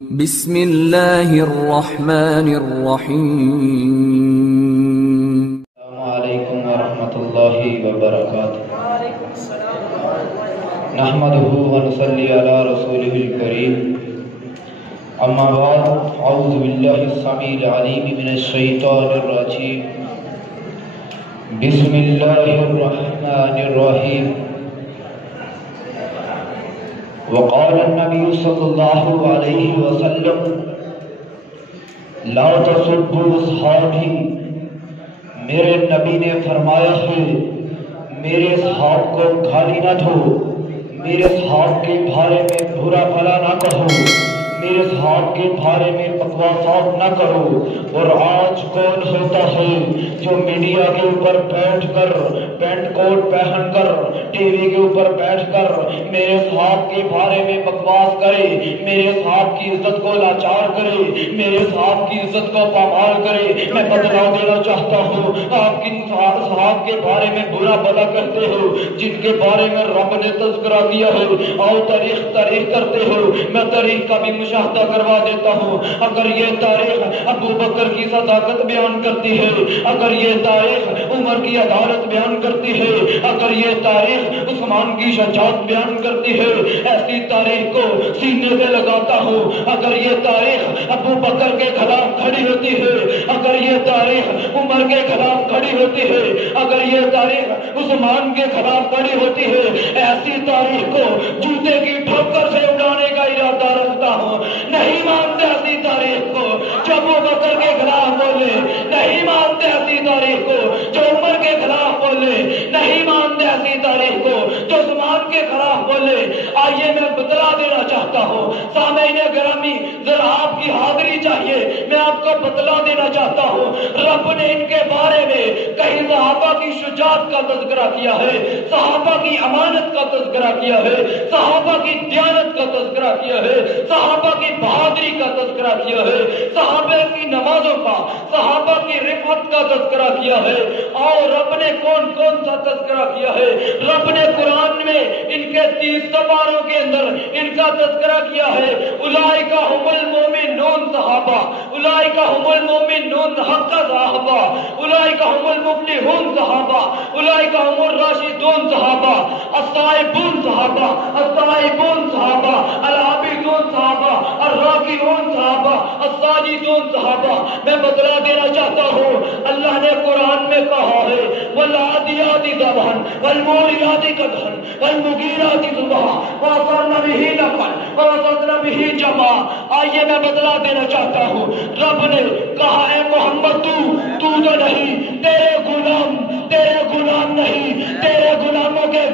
بسم اللہ الرحمن الرحیم۔ السلام علیکم ورحمۃ اللہ وبرکاتہ۔ نحمده ونصلی علی رسوله الکریم، اما بعد، اعوذ باللہ السمیع العلیم من الشیطان الرجیم، بسم اللہ الرحمن الرحیم۔ وقال النبی صلی اللہ علیہ وسلم لا تسبوا اصحابی، میرے نبی نے فرمایا ہے میرے اصحاب کو گالی نہ دو، میرے اصحاب کے بارے میں برا بھلا نہ کہو، میرے اصحاب کے بارے میں بکواسات نہ کرو۔ اور آج کون ہوتا ہے جو میڈیا کے اوپر بیٹھ کر پینٹ کوٹ پہن کر ٹی وی کے اوپر بیٹھ کر میرے اصحاب کے بارے میں بکواس کرے، میرے اصحاب کی عزت کو لاچار کرے، میرے اصحاب کی عزت کو پامال کرے؟ میں بدلا دینا چاہتا ہوں، آپ کن اصحاب کے بارے میں برا بھلا کرتے ہو جن کے بارے میں رب نے تذکرہ کیا ہے؟ آؤ تاریخ کرتے ہو، میں تاریخ کا بھی مشاہدہ کروا دیتا ہوں۔ اگر یہ تاریخ ابو بکر کی صداقت بیان کرتی ہے، اگر یہ تاریخ عمر کی عدالت بیان کرتی ہے، اگر یہ تاریخ عثمان کی شجاعت بیان کرتی ہے، ایسی تاریخ کو سینے سے لگاتا ہوں۔ اگر یہ تاریخ ابو بکر کے خلاف کھڑی ہوتی ہے، اگر یہ تاریخ عمر کے خلاف کھڑی ہوتی ہے، اگر یہ تاریخ عثمان کے خلاف کھڑی ہوتی ہے، ایسی تاریخ کو جوتے کی ٹھوکر سے اڑانے کا ارادہ رکھتا ہوں۔ نہیں مانتے ایسی تاریخ کو جو ابو بکر کے خلاف بولے، نہیں مانتے ایسی تاریخ کو جو عمر کے خلاف بولے، نہیں مانتے ایسی تاریخ کو جو عثمان کے خلاف بولے۔ آئیے میں بتلا دینا چاہتا ہوں، سامعین گرامی ذرا آپ کی حاضری چاہیے، میں آپ کو بتلا دینا چاہتا ہوں۔ رب نے ان کے بارے میں کہیں صحابہ کی شجاعت کا تذکرہ کیا ہے، صحابہ کی امانت کا تذکرہ کیا ہے، صحابہ کی دیانت کا تذکرہ کیا ہے، صحابہ کی بہادری کا تذکرہ کیا ہے، صحابہ کی نمازوں کا، صحابہ کی رفعت کا تذکرہ کیا ہے۔ اور رب نے کون کون سا تذکرہ کیا ہے؟ رب نے قرآن میں ان کے 30 سپاروں کے اندر ان کا تذکرہ کیا ہے۔ اولئک هم المؤمنون صحابہ، اولئک هم المؤمنون حق صحابہ، اولئک هم المفلحون صحابہ، اولئک هم الراشدون صحابہ، الصائبون صحابہ، التائبون صحابہ، العابدون صحابہ، الراکعون صحابہ، الساجدون صحابہ۔ میں بتلا دینا چاہتا ہوں، اللہ نے قرآن میں کہا ہے والعادیات ضبحا والموریات قدحا والمغیرات صبحا وَأَثَرْنَ بِهِ نَقْعًا وَوَسَطْنَ بِهِ جَمْعًا۔ آئیے میں بتلا دینا چاہتا ہوں، رب نے کہا اے محمد تو نہیں، تیرے غلام نہیں، تیرے غلاموں کے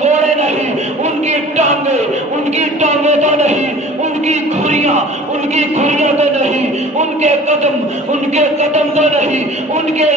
گھوڑے نہیں، ان کی ٹانگیں تو نہیں، ان کی گھڑیاں تو نہیں، ان کے قدم تو نہیں، ان کے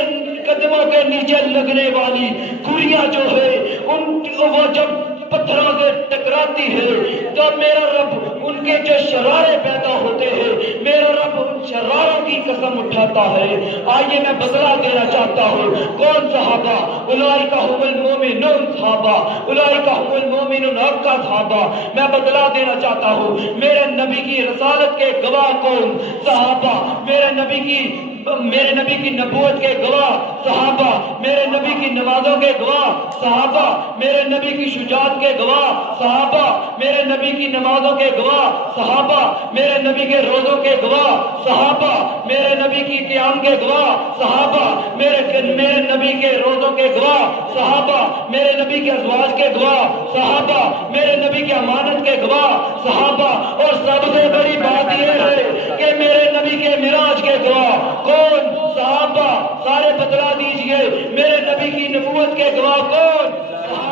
قدموں کے نیچے لگنے والی گھڑیاں جو ہے وہ جب پتھروں سے ٹکراتی ہے تو میرا رب ان کے جو شرارے پیدا ہوتے ہیں، میرا رب ان شراروں کی قسم اٹھاتا ہے۔ آئیے میں بدلا دینا چاہتا ہوں، کون صحابہ؟ اولئک هم المؤمنون صحابہ، اولئک هم المؤمنون حق صحابہ۔ میں بدلا دینا چاہتا ہوں، میرے نبی کی رسالت کے گواہ کون؟ صحابہ۔ میرے نبی کی نبوت کے گواہ صحابہ، میرے نبی کی نمازوں کے گواہ صحابہ، میرے نبی کی شجاعت کے گواہ صحابہ، میرے نبی کی نمازوں کے گواہ صحابہ، میرے نبی کے روزوں کے گواہ صحابہ، میرے نبی کی قیام کے گواہ صحابہ، میرے نبی کے روزوں کے گواہ صحابہ، میرے نبی کے ازواج کے گواہ صحابہ، میرے نبی کے امانت کے گواہ صحابہ۔ اور سب سے بڑی بات یہ ہے کہ میرے نبی کے معراج کے گواہ کون؟ صحابہ۔ سارے بتلا دیجئے، میرے نبی کی نبوت کے گواہ کون؟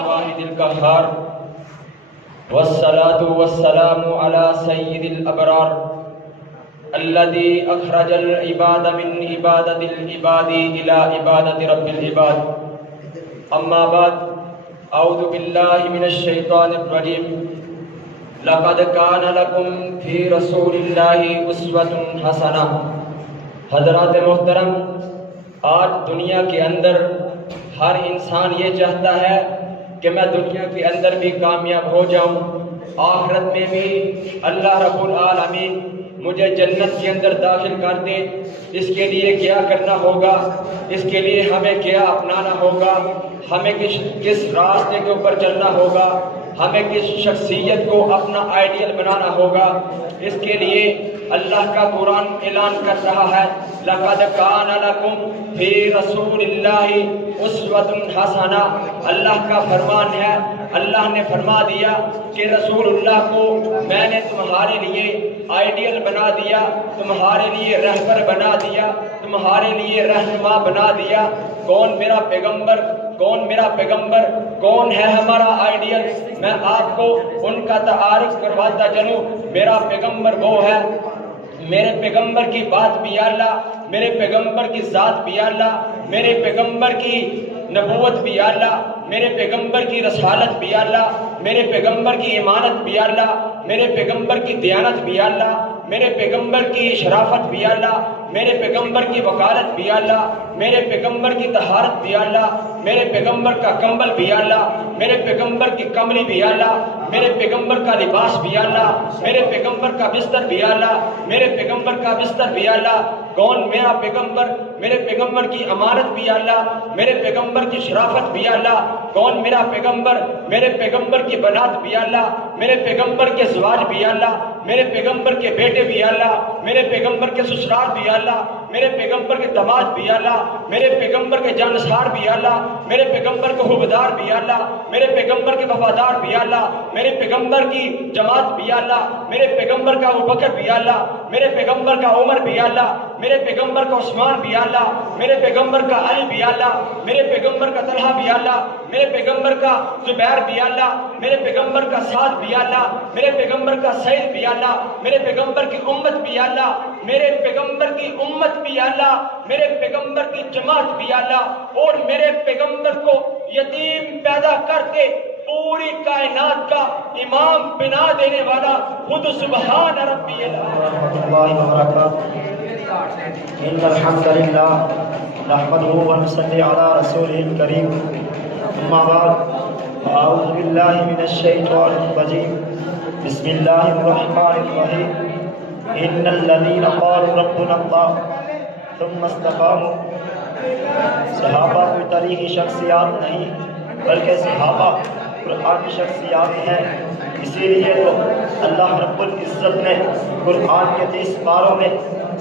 واحد القہار، والصلاة والسلام على سید الابرار الذي اخرج العباد من عبادة العباد الى عبادة رب العباد۔ اما بعد، اعوذ باللہ من الشیطان الرجیم۔ لقد كان لكم في رسول الله اسوة حسنہ۔ حضرات محترم، آج دنیا کے اندر ہر انسان یہ چاہتا ہے کہ میں دنیا کے اندر بھی کامیاب ہو جاؤں، آخرت میں بھی اللہ رب العالمین مجھے جنت کے اندر داخل کر دے۔ اس کے لیے کیا کرنا ہوگا؟ اس کے لیے ہمیں کیا اپنانا ہوگا؟ ہمیں کس راستے کے اوپر چلنا ہوگا؟ ہمیں کس شخصیت کو اپنا آئیڈیل بنانا ہوگا؟ اس کے لیے اللہ کا قرآن اعلان کر رہا ہے، لَقَدْ كَانَ لَكُمْ فِي رَسُولِ اللَّهِ أُسْوَةٌ حَسَنَةٌ۔ اللہ کا فرمان ہے، اللہ نے فرما دیا کہ رسول اللہ کو میں نے تمہارے لیے آئیڈیل بنا دیا، تمہارے لیے رہبر بنا دیا، تمہارے لیے رہنما بنا دیا۔ کون میرا پیغمبر؟ کون میرا پیغمبر؟ کون ہے ہمارا آئیڈیل؟ میں آپ کو ان کا تعارف کرواتا چلوں۔ میرا پیغمبر وہ ہے، میرے پیغمبر کی بات بھی اللہ، میرے پیغمبر کی ذات بھی اللہ، میرے پیغمبر کی نبوت بھی اللہ، میرے پیغمبر کی رسالت بھی اللہ، میرے پیغمبر کی امانت بھی اللہ، میرے پیغمبر کی دیانت بھی اللہ، میرے پیغمبر کی شرافت بھی اللہ، میرے پیغمبر کی وکالت بھی اللہ، میرے پیغمبر کی طہارت بھی اللہ، میرے پیغمبر کا کمبل بھی اللہ، میرے پیغمبر کی کملی بھی اللہ، میرے پیغمبر کا لباس بھی اللہ، میرے پیغمبر کا بستر بھی اللہ، میرے پیغمبر کا بستر بھی اللہ۔ کون میرا پیغمبر؟ میرے پیغمبر کی امانت بھی اللہ، میرے پیغمبر کی شرافت بھی اللہ۔ کون میرا پیغمبر؟ میرے پیغمبر کی بنات بھی اللہ، میرے پیغمبر کے زواج بھی اللہ، میرے پیغمبر کے بیٹے بھی اللہ، میرے پیغمبر کے سسرال بھی اللہ، میرے پیغمبر کے داماد بھی اللہ، میرے پیغمبر کے جانثار بھی اللہ، میرے پیغمبر کے حبدار بھی اللہ، میرے پیغمبر کے وفادار بھی اللہ، میرے پیغمبر کی جماعت بھی اللہ، میرے پیغمبر کا ابوبکر بھی اللہ، میرے پیغمبر کا عمر بھی اللہ، میرے پیغمبر کا عثمان بھی اللہ، میرے پیغمبر کا علی بھی اللہ، میرے پیغمبر کا طلحہ بھی اللہ، میرے پیغمبر کا زبیر بھی اللہ، میرے پیغمبر کا سعد بھی اللہ، میرے پیغمبر کا سعید بھی اللہ، میرے پیغمبر کی امت بھی اللہ، میرے پیغمبر کی امت بھی اللہ، میرے پیغمبر کی جماعت بھی اللہ، اور میرے پیغمبر کو یتیم پیدا کر کے پوری کائنات کا امام بنا دینے والا خود سبحان ربی اللہ۔ إن الحمد لله نحمده ونصلي على رسوله الكريم أما بعد فأعوذ بالله من الشيطان الرجيم بسم الله الرحمن الرحيم إن الذين قالوا ربنا الله ثم استقاموا۔ صحابہ کوئی تاریخی شخصیات نہیں بلکہ صحابہ قرآن کی شخصیات ہیں، اسی لیے تو اللہ رب العزت نے قرآن کے 30 پاروں میں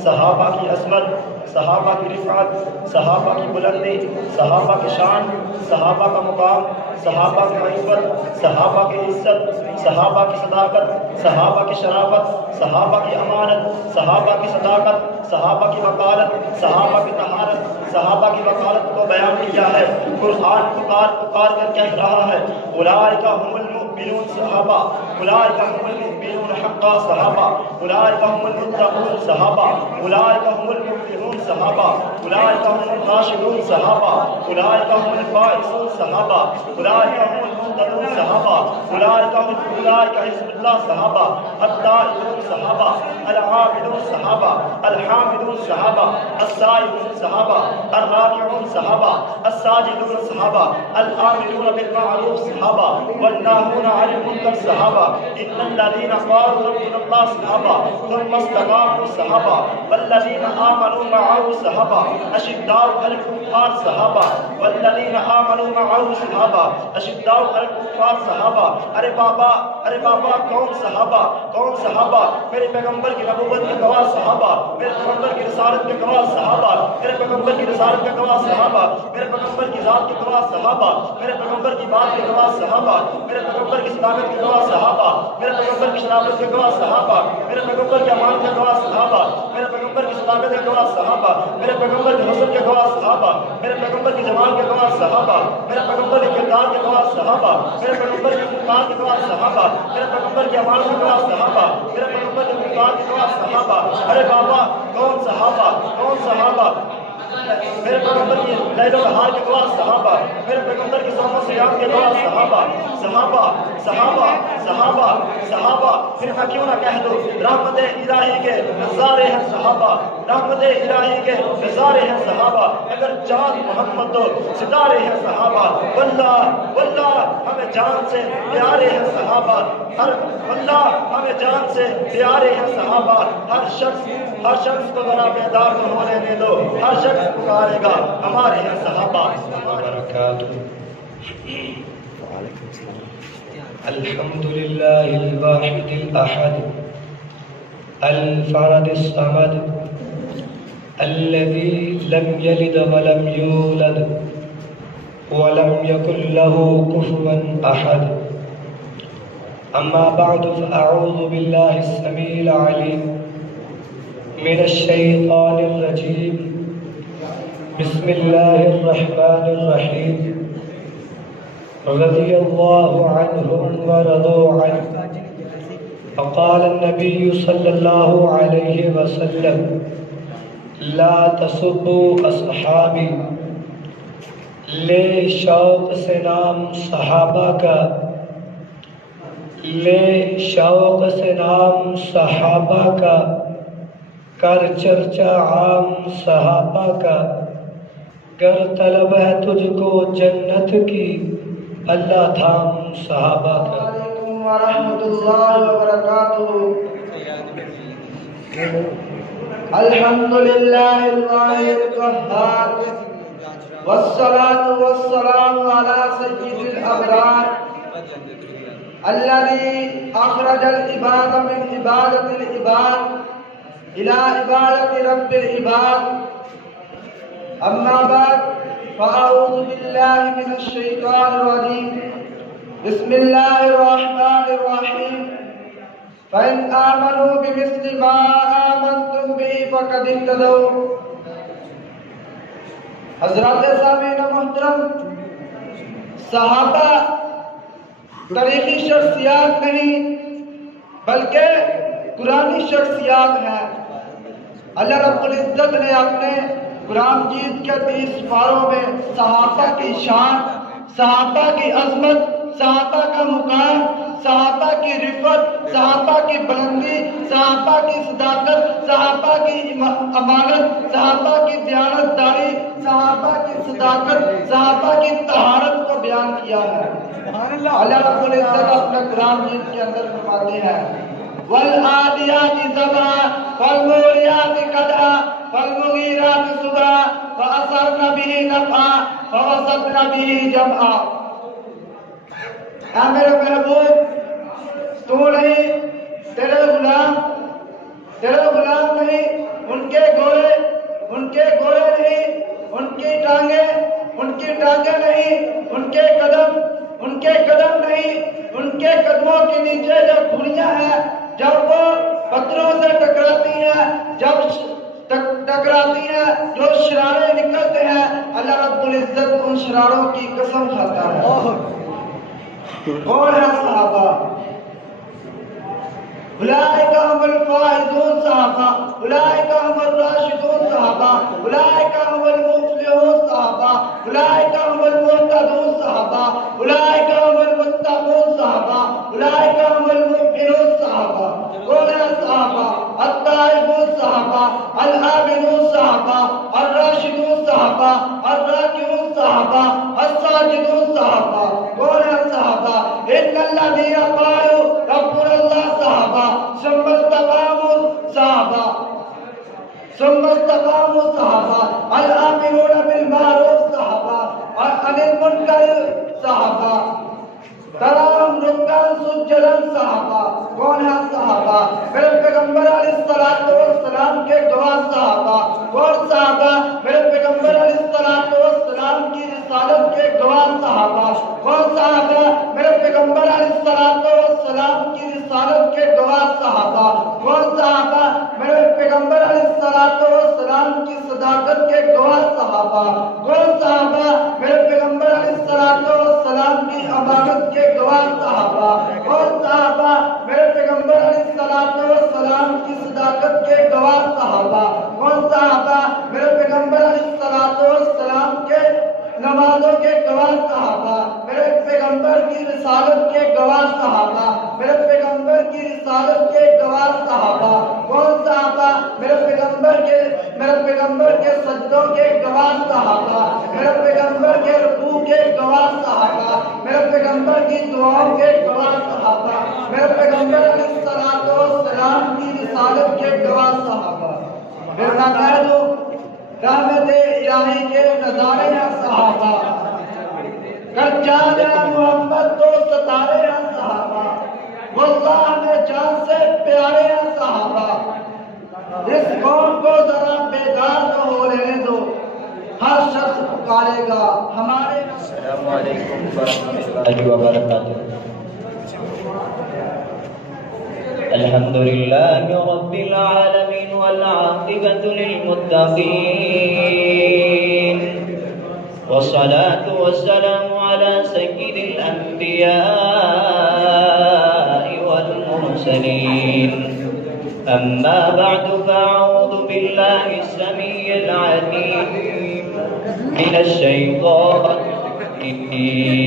صحابہ کی عظمت، صحابہ کی رفعت، صحابہ کی بلندی، صحابہ کی شان، صحابہ کا مقام، صحابہ کی معرفت، صحابہ کی عزت، صحابہ کی صداقت، صحابہ کی شرافت، صحابہ کی امانت، صحابہ کی صداقت، صحابہ کی وکالت، صحابہ کی طہارت، صحابہ کی وکالت کو بیان کیا ہے۔ قرآن پکار کر کہہ رہا ہے اولئک هم المؤمنون صحابہ، اولئک هم المؤمنون حقا صحابہ، اولئک هم المتقون صحابہ، اولئک هم المفلحون صحابہ، اولئک هم الراشدون صحابہ، اولئک هم الفائزون صحابہ، اولئک هم المهتدون صحابہ، اولئک حزب اللہ صحابہ، الطائعون صحابہ، العابدون صحابہ، الحامدون صحابہ، السائحون صحابہ، الراكعون صحابہ، الساجدون صحابہ، الآمرون بالمعروف صحابہ، والناهون عن المنکر صحابہ، ان الذين قالوا ربنا الله صحابہ، ثم استقاموا صحابہ، والذین آمنوا معه صحابہ، اشداء على الكفار صحابہ، والذین آمنوا معه صحابہ، اشداء على الكفار صحابہ۔ ارے بابا کون صحابہ؟ کون صحابہ؟ میرے پیغمبر کی نبوت کے گواہ صحابہ، میرے پیغمبر کی رسالت کے گواہ صحابہ، میرے پیغمبر کی رسالت کے گواہ صحابہ، میرے پیغمبر کی ذات کے گواہ صحابہ، میرے پیغمبر کی بات کے گواہ صحابہ، میرے پیغمبر کی صداقت کے گواہ صحابہ، میرے پیغمبر کی شرافت کے گواہ صحابہ، میرے پیغمبر کی امانت کے گواہ صحابہ، میرے پیغمبر کی صداقت کے گواہ صحابہ، میرے پیغمبر کے حسن کے گواہ صحابہ، میرے پیغمبر کی جمال کے گواہ صحابہ، میرے پیغمبر کے کردار کے گواہ صحابہ، میرے پیغمبر کے کردار کے گواہ صحابہ، میرے پیغمبر کی امانت کے گواہ صحابہ، میرے پیغمبر کے کردار کے گواہ صحابہ۔ ارے بابا کون صحابہ؟ کون صحابہ؟ میرے پیغمبر کی لیل و نہار کے گواہ صحابہ، میرے پیغمبر کی صوم و صیام کے گواہ صحابہ، صحابہ صحابہ صحابہ صحابہ۔ پھر میں کیوں نہ کہہ دوں رحمت الہی کے نظارے ہیں صحابہ، رحمت الہی کے نظارے ہیں صحابہ، اگر چاند محمد تو ستارے ہیں صحابہ، واللہ ہمیں جان سے پیارے ہیں صحابہ۔ صحابہ، ہر اللہ ہمیں جان سے پیارے ہیں صحابہ، ہر شخص کو ذرا بیدار تو ہونے دے دو، ہر شخص پکارے گا ہمارے ہیں صحابہ۔ الحمد لله الواحد الأحد الفرد الصمد الذي لم يلد ولم يولد ولم يكن له كفوا أحد. أما بعد فأعوذ بالله السميع العليم من الشيطان الرجيم. بسم الله الرحمن الرحيم. رضي الله عنهم ورضوا عنه. فقال النبي صلى الله عليه وسلم: لا تسبوا أصحابي. لے شوق سے نام صحابہ کا، لے شوق سے نام صحابہ کا، کر چرچا عام صحابہ کا. گر طلب ہے تجھ کو جنت کی، اللہ تھام صحابہ کا. علیکم ورحمۃ اللہ وبرکاتہ. الحمد للہ الواحد القہار، والصلاة والسلام على سيد الأبرار الذي أخرج العباد من عبادة العباد إلى عبادة رب العباد. أما بعد فأعوذ بالله من الشيطان الرجيم. بسم الله الرحمن الرحيم. فإن آمنوا بمثل ما آمنتم به فقد اهتدوا. حضرات سامعین محترم، صحابہ تاریخی شخصیات نہیں بلکہ قرآنی شخصیات ہیں. اللہ رب العزت نے اپنے قرآن مجید کے 30 پاروں میں صحابہ کی شان، صحابہ کی عظمت، صحابہ کا مقام، صحابہ کی رفعت، صحابہ کی بلندی، صحابہ کی صداقت، صحابہ کی امانت، صحابہ کی دیانتداری، صحابہ کی صداقت، صحابہ کی طہارت کو بیان کیا ہے. اللہ رب العزت اپنے قرآن مجید کے اندر فرماتے ہیں: وَالْعَادِيَاتِ ضَبْحًا فَالْمُورِيَاتِ قَدْحًا فَالْمُغِيرَاتِ صُبْحًا فَأَثَرْنَ بِهِ نَقْعًا فَوَسَطْنَ بِهِ جَمْعًا. اے میرے محبوب، تو نہیں، تیرے غلام نہیں، ان کے گھوڑے نہیں، ان کی ٹانگیں نہیں، ان کے قدم نہیں، ان کے قدموں کے نیچے جو گھڑیاں ہیں، جب وہ پتھروں سے ٹکراتی ہیں، جو شرارے نکلتے ہیں، اللہ رب العزت ان شراروں کی قسم کھاتا ہے. کون ہے صحابہ؟ اولئک هم الفائزون صحابہ، اولئک هم الراشدون صحابہ، اولئک هم المفلحون صحابہ، اولئک هم المهتدون صحابہ، اولئک هم المتقون صحابہ، اولئک هم المؤمنون صحابہ. کون ہے صحابہ؟ التائبون صحابہ، العابدون صحابہ، الراشدون صحابہ، الراکعون صحابہ، الساجدون صحابہ. کون ہے صحابہ؟ ان الذین قالوا ربنا اللہ صحابہ، ثم استقاموا صحابہ، الآمرون بالمعروف صحابہ، عن المنکر صحابہ، تراہم رکعا سجدا صحابہ. کون ہے صحابہ؟ میرے پیغمبر علیہ السلام کے گواہ صحابہ. کون صحابہ؟ میرے پیغمبر علیہ السلام کی رسالت کے گواہ صحابہ. کون صحابہ؟ میرے پیغمبر علیہ السلام کی رسالت کے گواہ صحابہ. کون صحابہ؟ میرے پیغمبر علیہ السلام کی صداقت کے گواہ صحابہ. کون صحابہ؟ میرے پیغمبر علیہ السلام کی امانت کے گواہ صحابہ. کون صحابہ؟ میرے پیغمبر علیہ السلام کی صداقت کے گواہ صحابہ. کون صحابہ؟ میرے پیغمبر علیہ السلام کے نمازوں کے گواہ صحابہ. میرے پیغمبر کی رسالت کے گواہ صحابہ. میرے پیغمبر کی رسالت کے گواہ صحابہ. کون صحابہ؟ میرے پیغمبر کے سجدوں کے گواہ صحابہ. میرے پیغمبر کے رکوع کے گواہ صحابہ. میرے پیغمبر کی دعاؤں کے گواہ صحابہ. ورنہ کہہ دو رحمت الہی کے نظارے ہیں صحابہ، کچان محمد تو ستارے ہیں صحابہ، واللہ میں جان سے پیارے ہیں صحابہ۔ اس قوم کو ذرا بیدار تو ہو رہنے دو، ہر شخص پکارے گا ہمارے۔ السلام علیکم ورحمۃ اللہ وبرکاتہ۔ الحمد لله رب العالمين والعاقبة للمتقين، والصلاة والسلام على سيد الأنبياء والمرسلين، أما بعد فأعوذ بالله السميع العليم من الشيطان الرجيم.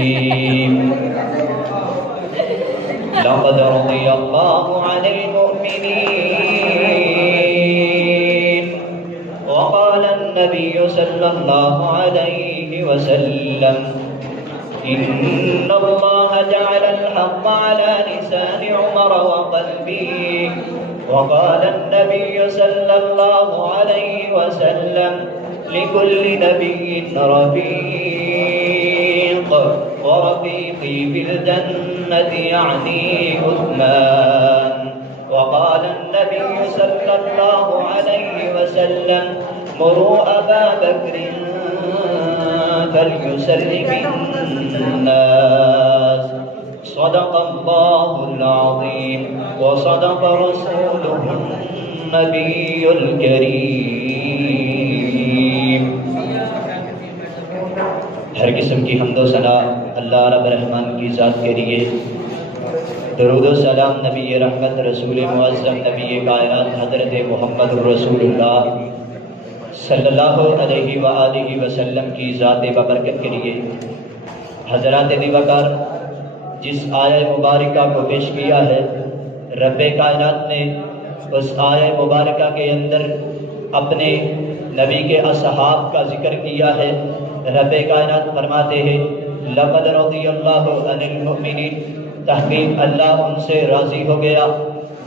لقد رضي الله عن المؤمنين وقال النبي صلى الله عليه وسلم إن الله جعل الحق على لسان عمر وقلبه، وقال النبي صلى الله عليه وسلم لكل نبي رفيق، ورفيقي في الجنة يعني عثمان. وقال النبي صلى الله عليه وسلم مروا أبا بكر فليسل بالناس. صدق الله العظيم وصدق رسوله النبي الكريم. ہر قسم کی حمد و ثنا اللہ رب الرحمن کی ذات کے لیے، درود و سلام نبی رحمت رسول معظم نبی کائنات حضرت محمد الرسول اللہ صلی اللہ علیہ وآلہ وسلم کی ذات ببرکت کے لیے. حضرات دیوکار، جس آیہ مبارکہ کو پیش کیا ہے، رب کائنات نے اس آیہ مبارکہ کے اندر اپنے نبی کے اصحاب کا ذکر کیا ہے. رب کائنات فرماتے ہیں لقد رضی اللہ عن المؤمنین، تحقیق اللہ ان سے راضی ہو گیا.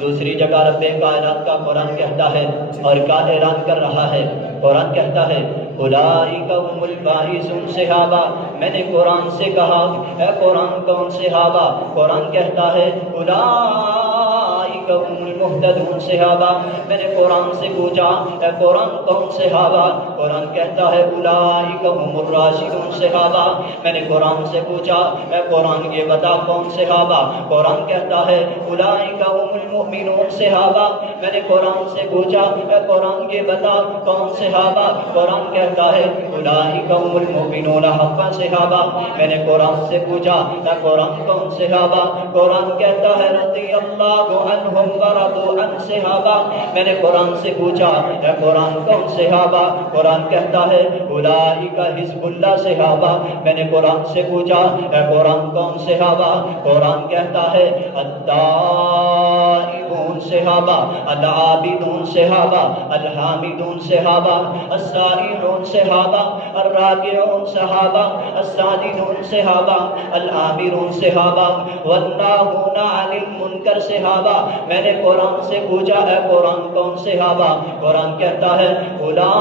دوسری جگہ رب کائنات کا قرآن کہتا ہے اور کا اعلان کر رہا ہے. قرآن کہتا ہے اولئک هم الفائزون صحابہ. میں نے قرآن سے کہا اے قرآن کون صحابہ؟ قرآن کہتا ہے اولئک هم المهتدون صحابہ. میں نے قرآن سے پوچھا اے قرآن کون صحابہ؟ قرآن کہتا ہے اولئک هم الراشدون صحابہ. میں نے قرآن سے پوچھا اے قرآن یہ بتا کون صحابہ؟ قرآن کہتا ہے اولئک هم المؤمنون صحابہ. میں نے قرآن سے پوچھا اے قرآن یہ بتا کون صحابہ؟ قرآن کہتا ہے اولئک هم المؤمنون حقا صحابہ. میں نے قرآن سے پوچھا اے قرآن کون صحابہ؟ قرآن کہتا ہے رضی اللہ عنہم ورضوا عن صحابہ. میں نے قرآن سے پوچھا اے قرآن کون صحابہ؟ قرآن کہتا ہے اولئک حزب اللہ صحابہ. میں نے قرآن سے پوچھا اے قرآن کون صحابہ؟ قرآن کہتا ہے التائبون صحابہ، العابدون صحابہ، الحامدون صحابہ، السائلون صحابہ، الراکعون صحابہ، الساجدون صحابہ، الآمرون صحابہ، والناہون عن المنکر صحابہ. میں نے قرآن سے پوچھا اے قرآن کون صحابہ؟ قرآن کہتا ہے اولئک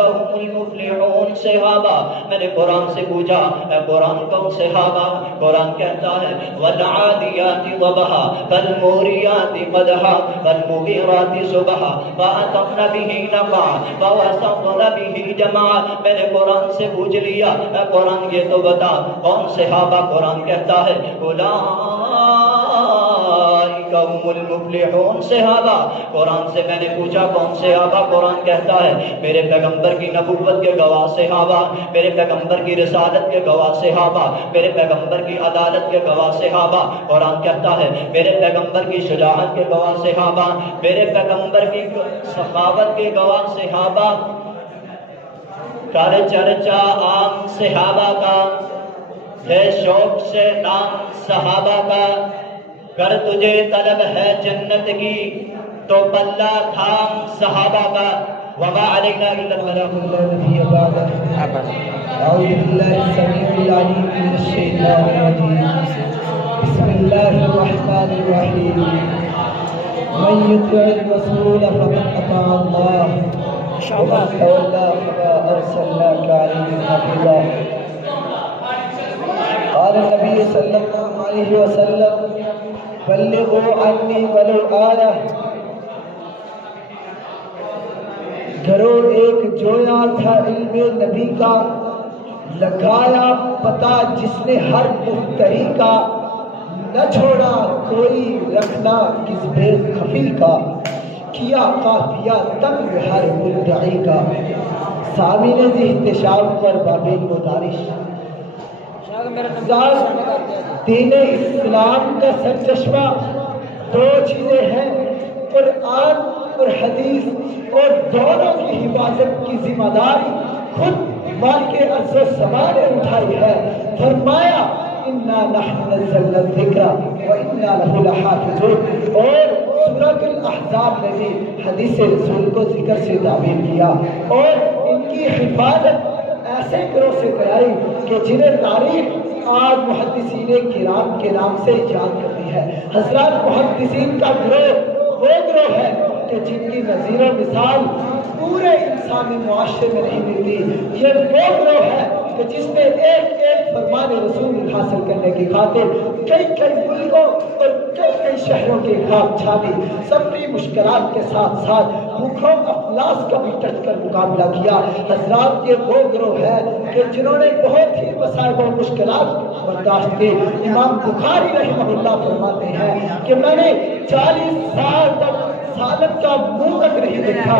هم المفلحون صحابہ. میں نے قرآن سے پوچھا اے قرآن کون صحابہ؟ قرآن کہتا ہے والعادیات ضبحا فالموریات قدحا فالمغیرات صبحا فأثرن به نقعا فوسطن به جمعا. میں نے قرآن سے پوچھ لیا اے قرآن یہ تو بتا کون صحابہ؟ قرآن کہتا ہے اولئک هم المفلحون صحابہ. قرآن سے میں نے پوچھا کون صحابہ؟ قرآن کہتا ہے میرے پیغمبر کی نبوت کے گواہ صحابہ، میرے پیغمبر کی رسالت کے گواہ صحابہ، میرے پیغمبر کی عدالت کے گواہ صحابہ. قرآن کہتا ہے میرے پیغمبر کی شجاعت کے گواہ صحابہ، میرے پیغمبر کی سخاوت کے گواہ صحابہ. کر چرچا عام صحابہ کا ہے، شوق سے نام صحابہ کا. گر تجھے طلب ہے جنت کی تو پلہ تھام صحابہ کا. وما علینا الا البلاغ. اعوذ باللہ السمیع العلیم من الشیطان الرجیم. بسم اللہ الرحمن الرحیم. من يطع الرسول فقد اطاع الله ومن تولى فما ارسلناك عليهم حفيظا قال النبي صلى الله عليه وسلم بلغوا عني ولو آية گھروں ایک جویا تھا علم نبی کا لگایا پتا جس نے ہر مفتری کا نہ چھوڑا کوئی رکھنا کس بے خفی کا کیا قافیہ تنگ ہر مدعی کا سامعین ذی احتشام پر بابل مدارش دین اسلام کا سرچشمہ دو چیزیں ہیں قرآن اور حدیث اور دونوں کی حفاظت کی ذمہ داری خود مالک ارض و سما نے اٹھائی ہے فرمایا انا نحن نزلنا الذکر وانا له لحافظون اور سورۃ الاحزاب میں بھی حدیث رسول کو ذکر سے تعبیر کیا اور ان کی حفاظت ایسے گروہ سے کرائی کہ جنہیں تاریخ آج محدثین کرام کے نام سے یاد کرتی ہے حضرات محدثین کا گروہ وہ گروہ ہے کہ جن کی نظیر و مثال پورے انسانی معاشرے میں نہیں ملتی یہ وہ گروہ ہے کہ جس نے ایک فرمان رسول حاصل کرنے کی خاطر کئی ملکوں اور کئی شہروں کی خاک چھانی سبری مشکلات کے ساتھ ساتھ بھوکوں افلاس کا بھی ڈٹ کر مقابلہ کیا حضرات یہ وہ گروہ ہے کہ جنہوں نے بہت ہی مصائب و مشکلات برداشت کی امام بخاری رحمہ اللہ فرماتے ہیں کہ میں نے 40 سال تک سالت کا منہ تک نہیں دیکھا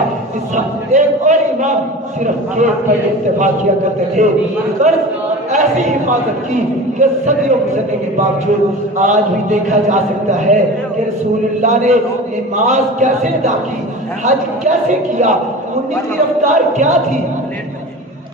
ایک اور امام صرف کھیت پر اتفاق کیا کرتے تھے قرض ایسی حفاظت کی کہ صدیوں گزرنے کے باوجود آج بھی دیکھا جا سکتا ہے کہ رسول اللہ نے نماز کیسے ادا کی حج کیسے کیا ان کی رفتار کیا تھی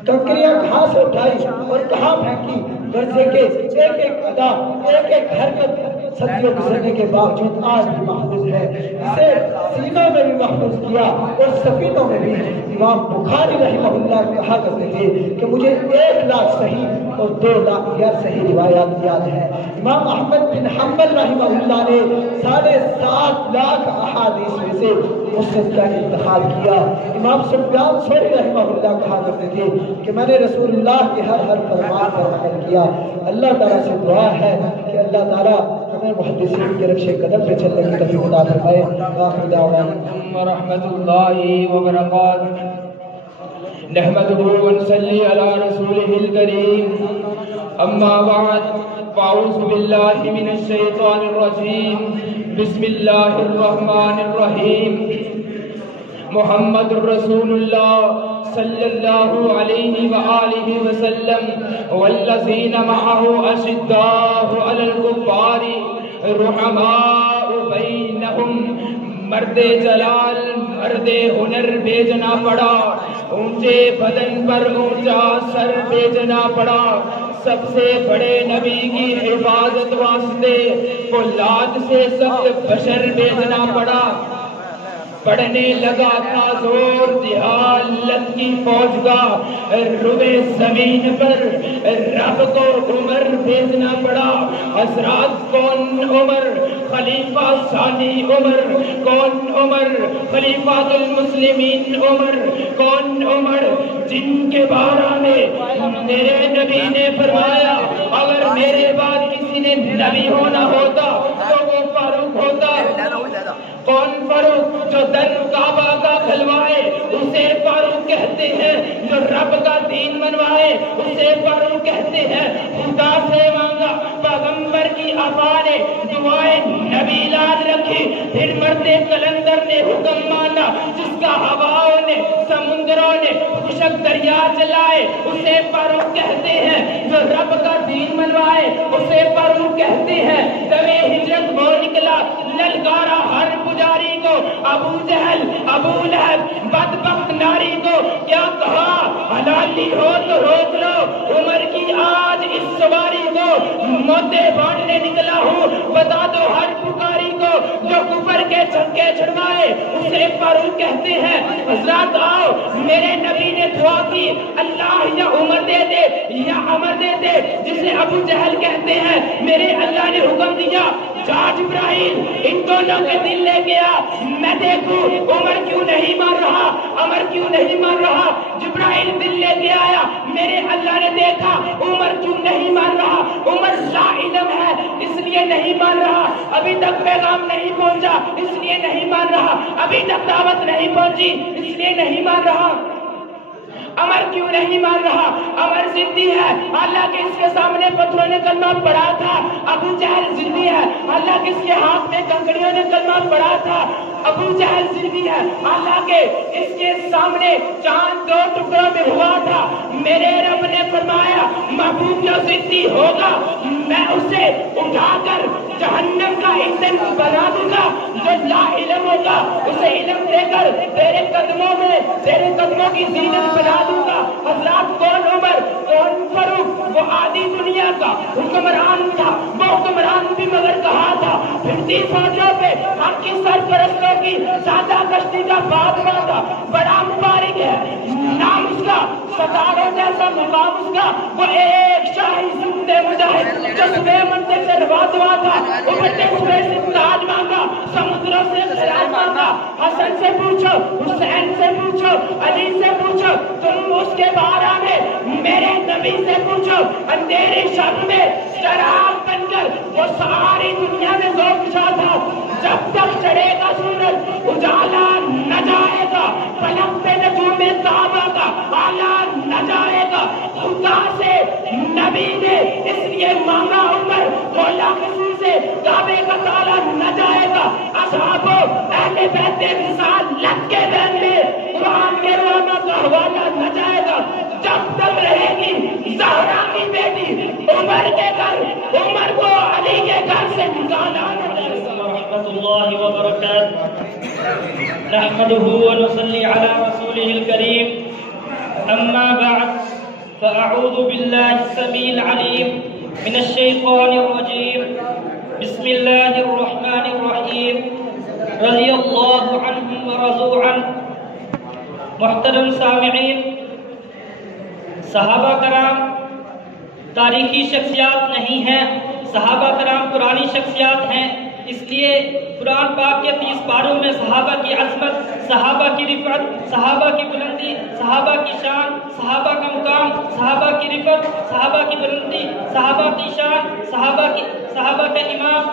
کنکریاں کہاں سے اٹھائی اور کہاں پھینکی غرضے کے ایک ادا ایک حرکت صدیوں گزرنے کے باوجود آج بھی محفوظ ہے اسے سینوں میں بھی محفوظ کیا اور سفینوں میں بھی امام بخاری رحمہ اللہ کہا کرتے تھے کہ مجھے 1 لاکھ صحیح اور 2 لاکھ غیر صحیح روایات یاد ہیں امام احمد بن حنبل رحمہ اللہ نے 7.5 لاکھ احادیث میں سے مسند کا انتخاب کیا امام سفیان ثوری رحمہ اللہ کہا کرتے تھے کہ میں نے رسول اللہ کے ہر فرمان پر عمل کیا اللہ تعالیٰ سے دعا ہے کہ اللہ تعالیٰ ہمیں محدثین کے رکشے قدم پہ چلنے کی توفیق عطا فرمائے آخر دعوانا ورحمۃ اللہ وبرکاتہ نحمده ونصلي على رسوله الكريم اما بعد فاعوذ بالله من الشيطان الرجيم بسم الله الرحمن الرحيم محمد رسول الله صلی اللہ علیہ وآلہ وسلم والذین معه اشداء علی الکفار رحماء بینہم مرد جلال مرد ہنر بھیجنا پڑا اونچے بدن پر اونچا سر بھیجنا پڑا سب سے بڑے نبی کی حفاظت واسطے فولاد سے سخت بشر بھیجنا پڑا پڑھنے لگا تھا زور جہالت کی فوج کا روئے زمین پر رب کو عمر بھیجنا پڑا حضرات کون عمر خلیفہ ثانی عمر کون عمر خلیفہ المسلمین عمر کون عمر جن کے بارے میں میرے نبی نے فرمایا اگر میرے بعد کسی نے نبی ہونا ہوتا تو وہ فاروق ہوتا کون فاروق جو در کعبہ کا کھلوائے اسے فاروق کہتے ہیں جو رب کا دین منوائے اسے فاروق کہتے ہیں خدا سے مانگا پیغمبر کی آقا نے دعائیں نبی لاد رکھی پھر مرتے کلندر نے حکم مانا جس کا ہواؤں نے سمندروں نے خشک دریا چلائے اسے فاروق کہتے ہیں جو رب کا دین منوائے اسے فاروق کہتے ہیں دوے ہجرت وہ نکلا للکارا ہر پجاری کو ابو جہل ابو لہب بدبخت ناری کو کیا کہا حلالی ہو تو روک لو عمر کی آج اس سواری کو موتے بانٹنے نکلا ہوں بتا دو ہر پکاری کو جو کفر کے چھکے چھڑوائے اسے فاروق کہتے ہیں حضرات آؤ میرے نبی نے دعا کی اللہ یا عمر دے دے یا عمر دے دے جسے ابو جہل کہتے ہیں میرے اللہ نے حکم دیا جا جبرائیل ان دونوں کے دل لے گیا، میں دیکھوں عمر کیوں نہیں مان رہا، عمر کیوں نہیں مان رہا۔ جبرائیل دل لے کے آیا، میرے اللہ نے دیکھا عمر کیوں نہیں مان رہا، عمر لا علم ہے اس لیے نہیں مان رہا، ابھی تک پیغام نہیں پہنچا اس لیے نہیں مان رہا، ابھی تک دعوت نہیں پہنچی اس لیے نہیں مان رہا۔ عمر کیوں نہیں مان رہا؟ عمر ضدی ہے، حالانکہ اس کے سامنے پتھروں نے کلمہ پڑھا تھا۔ ابو جہل ضدی ہے، حالانکہ اس کے ہاتھ میں کنکریوں نے کلمہ پڑھا تھا۔ ابو جہل ضدی ہے، حالانکہ اس کے سامنے چاند 2 ٹکڑوں میں ہوا تھا۔ میرے رب نے فرمایا محبوب جو ضدی ہوگا میں اسے اٹھا کر جہنم کا ایندھن بنا دوں گا، جو لا علم ہوگا اسے علم دے کر تیرے قدموں میں تیرے قدموں کی زینت بنا دوں گا۔ حضرات کون عمر، کون فاروق، وہ آدھی دنیا کا حکمران تھا، وہ حکمران بھی مگر کہا تھا پھرتی فوجوں پہ حق کی سرپرستوں کی سادہ کشتی کا فاطمہ تھا، بڑا مبارک ہے نام اس کا، ستاروں جیسا مقام اس کا، وہ ایک شاہی زندے مجاہد جو صبح منطق سے روات ہوا تھا، وہ بڑے صبح سے تاج مانگا، سمندروں سے خیرات مانگا۔ حسن سے پوچھو، حسین سے پوچھو، علی سے پوچھو، تم اس کے بارے میں میرے نبی سے پوچھو، اندھیری شب میں چراغ بن کر وہ ساری دنیا میں ذوق تھا۔ جب تک چڑھے گا سورج اجالا نہ جائے گا، فلک پہ نجوم صحابہ کا آلہ نہ جائے گا۔ خدا سے نبی نے اس لیے مانگا عمر، مولا کسی سے کعبے کا تالا نہ جائے گا۔ اصحابوں اہل بیت مثال لگ کے بین میں قرآن کے رونا کا حوالہ نہ جائے گا۔ جب تک رہے گی زہرا کی بیٹی عمر کے گھر، عمر کو علی کے گھر سے نکالا۔ ورحمۃ اللہ وبرکاتہ۔ نحمده ونصلي على رسوله الكريم، اما بعد فاعوذ بالله السميع العليم من الشيطان الرجيم، بسم الله الرحمن الرحيم، رضي الله عنهم ورضوا عنه۔ محترم سامعین، صحابہ کرام تاریخی شخصیات نہیں ہیں، صحابہ کرام پرانی شخصیات ہیں، اس لیے قرآن پاک کے 30 پاروں میں صحابہ کی عظمت، صحابہ کی رفعت، صحابہ کی بلندی، صحابہ کی شان، صحابہ کا مقام، صحابہ کی رفعت، صحابہ کی بلندی، صحابہ کی شان، صحابہ کا امام،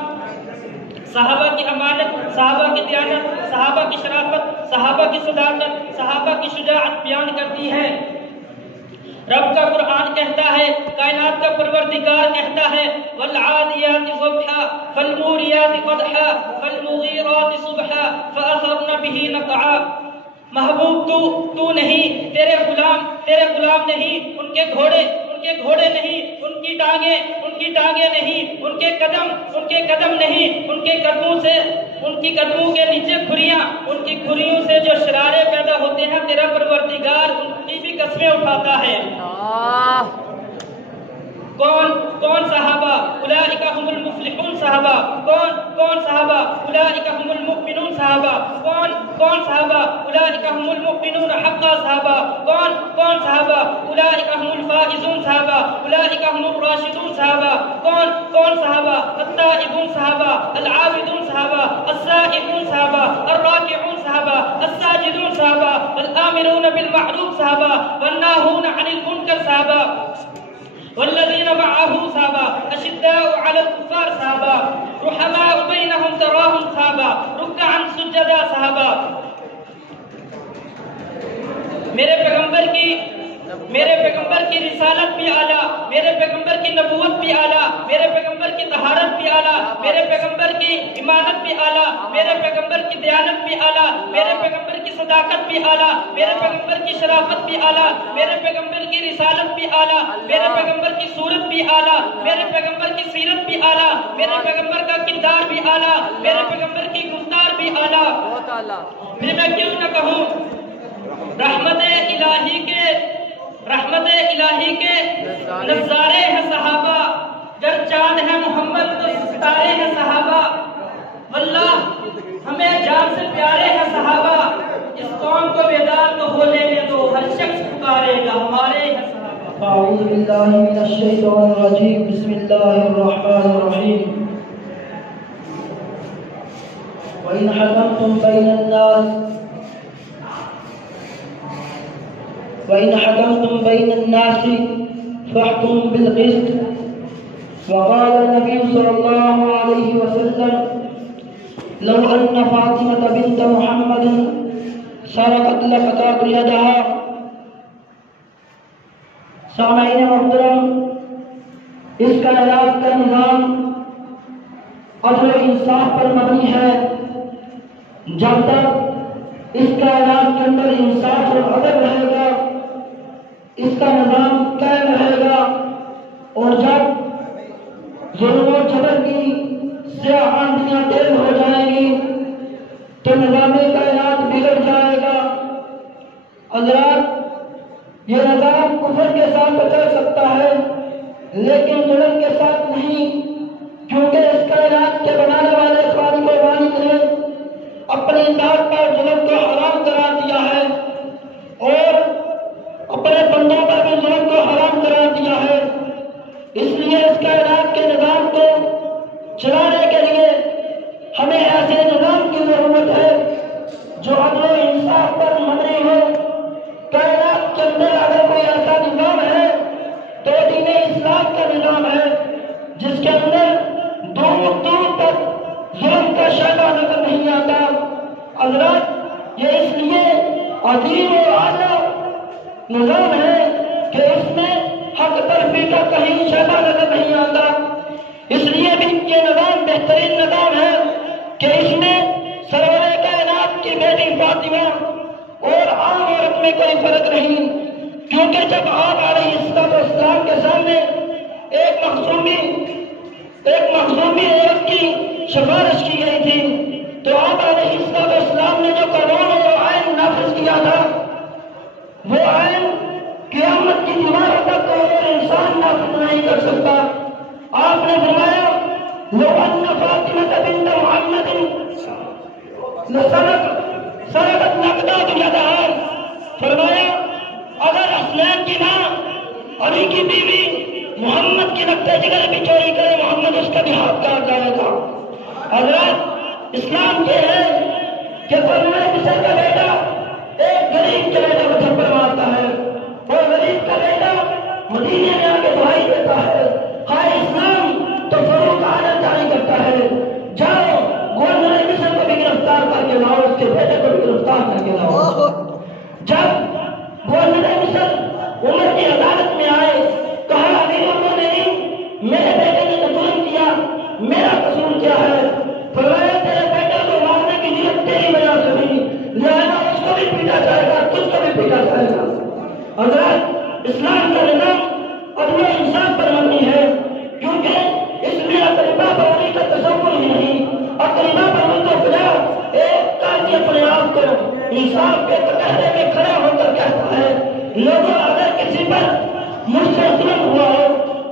صحابہ کی امانت، صحابہ کی دیانت، صحابہ کی شرافت، صحابہ کی صداقت، صحابہ کی شجاعت بیان کرتی ہے۔ رب کا قرآن کہتا ہے، کائنات کا پروردگار کہتا ہے، والعادیات ضبحا فالموریات قدحا فالمغیرات صبحا فأثرن به نقعا۔ محبوب تو نہیں، تیرے غلام نہیں، ان کے گھوڑے نہیں، ان کی ٹانگیں نہیں، ان کے قدم نہیں، ان کی قدموں کے نیچے کھریاں، ان کی کھریوں سے جو شرارے پیدا ہوتے ہیں، تیرا پروردگار ان کی بھی قسمیں اٹھاتا ہے۔ کون صحابہ؟ اولئک هم المفلحون صحابہ۔ کون صحابہ؟ اولئک هم المؤمنون صحابہ۔ کون صحابہ؟ اولئک هم المؤمنون حقا صحابہ۔ کون صحابہ؟ اولئک هم الفائزون صحابہ۔ اولئک هم الراشدون صحابہ۔ کون صحابہ؟ التائبون صحابہ، العابدون صحابہ، السائحون صحابہ، الراکعون صحابہ، الساجدون صحابہ، الآمرون بالمعروف صحابہ، والناهون عن المنکر صحابہ، والذین معه صحابہ، اشداء علی الکفار صحابہ، رحماء بینہم تراہم صحابہ، رکعا سجدا صحابہ۔ میرے پیغمبر کی رسالت بھی اعلیٰ، میرے پیغمبر کی نبوت بھی اعلیٰ، میرے پیغمبر کی طہارت بھی اعلیٰ، میرے پیغمبر کی امانت بھی اعلیٰ، میرے پیغمبر کی دیانت بھی اعلیٰ، میرے پیغمبر کی صداقت بھی اعلیٰ، میرے پیغمبر کی شرافت بھی اعلیٰ، میرے پیغمبر کی رسالت بھی اعلیٰ، میرے پیغمبر کی صورت بھی اعلیٰ، میرے پیغمبر کی سیرت بھی اعلیٰ، میرے پیغمبر کا کردار بھی اعلیٰ، میرے پیغمبر کی گفتار بھی اعلیٰ۔ پھر میں کیوں نہ کہوں، رحمت الہی کے نظارے ہیں صحابہ، گر چاند ہے محمد تو ستارے ہیں صحابہ، واللہ ہمیں جان سے پیارے ہیں صحابہ، اس قوم کو بیدار تو ہو لینے دو، ہر شخص پکارے گا ہمارے ہیں صحابہ۔ اعوذ باللہ من الشیطان الرجیم، بسم اللہ الرحمن الرحیم۔ وإن حكمتم بين الناس فاحكموا بالقسط. وقال النبي صلى الله عليه وسلم لو أن فاطمة بنت محمد سرقت لقطعت يدها. سامعین محترم، اس کائنات کا نظام عدل و انصاف پر مبنی ہے. جب تک اس کائنات کے اندر انصاف اور عدل رہے گا اس کا نظام قائم رہے گا، اور جب ظلم و جبر کی سیاہ آندیاں تیز ہو جائیں گی تو نظام کائنات بگڑ جائے گا. حضرات، یہ نظام کفر کے ساتھ چل سکتا ہے لیکن ظلم کے ساتھ نہیں، کیونکہ اس کائنات کے بنانے والے خالق و مالک نے اپنی ذات پر ظلم کو حرام قرار دیا ہے اور اپنے بندوں پر بھی ظلم کو حرام قرار دیا ہے. اس لیے اس کائنات کے نظام کو چلانے کے لیے ہمیں ایسے نظام کی ضرورت ہے جو عدل و انصاف پر مبنی ہو. کائنات کے اندر اگر کوئی ایسا نظام ہے تو دین اسلام کا نظام ہے جس کے اندر دور دور تک ظلم کا شعبہ نظر نہیں آتا. حضرات، یہ اس لیے عظیم و اعلیٰ نظام ہے کہ اس میں حق طرفی کا کہیں شعبہ نظر نہیں آتا. اس لیے بھی یہ نظام بہترین نظام ہے کہ اس میں سرور کائنات کی بیٹی فاطمہ اور عام عورت میں کوئی فرق نہیں، کیونکہ جب آپ علیہ السلام کے سامنے ایک مخزومی عورت کی سفارش کی گئی تھی تو آپ علیہ السلام نے جو قانون اور آئین نافذ کیا تھا وہ آئین قیامت کی دیواروں تک کوئی انسان نافذ نہیں کر سکتا. آپ نے فرمایا لو ان فاطمہ بنت محمد سرقت لقطعت یدها. فرمایا اگر حسنین کی ماں علی کی بیوی محمد کی نقطۂ جگر بھی چوری کرے محمد اس کا بھی ہاتھ کاٹ جائے گا. حضرات، اسلام یہ ہے کہ فرمائے مصر کا بیٹا ایک غریب کے بیٹا کو تھپڑ مارتا ہے اور غریب کا بیٹا مدینے میں آ کے دعائی دیتا ہے. ہائے اسلام تو فروغ آنا جاری کرتا ہے. جاؤ گورنر مصر کو بھی گرفتار کر کے لاؤ، اس کے بیٹے کو بھی گرفتار کر کے لاؤ. جب گورنر مصر عمر کی عدالت میں آئے کہا امیر المومنین میرے بیٹے نے ظلم کیا، میرا قصور کیا ہے؟ فرمایا تیرے بیٹے کو مارنے کی نیت تیری وجہ سے ہوئی، لہذا اس کو بھی پیٹا جائے گا، تجھ کو بھی پیٹا جائے گا. حضرات، اسلام کا نظام عدل و انصاف پر مبنی ہے، کیونکہ اس میں اقربا بولی کا تصور ہی نہیں. اقربا بولی تو بلا ایک قاضی اپنے آپ کو انصاف کے قاعدے میں کھڑا ہو کر کہتا ہے لوگوں اگر کسی پر مجھ سے ظلم ہوا ہو،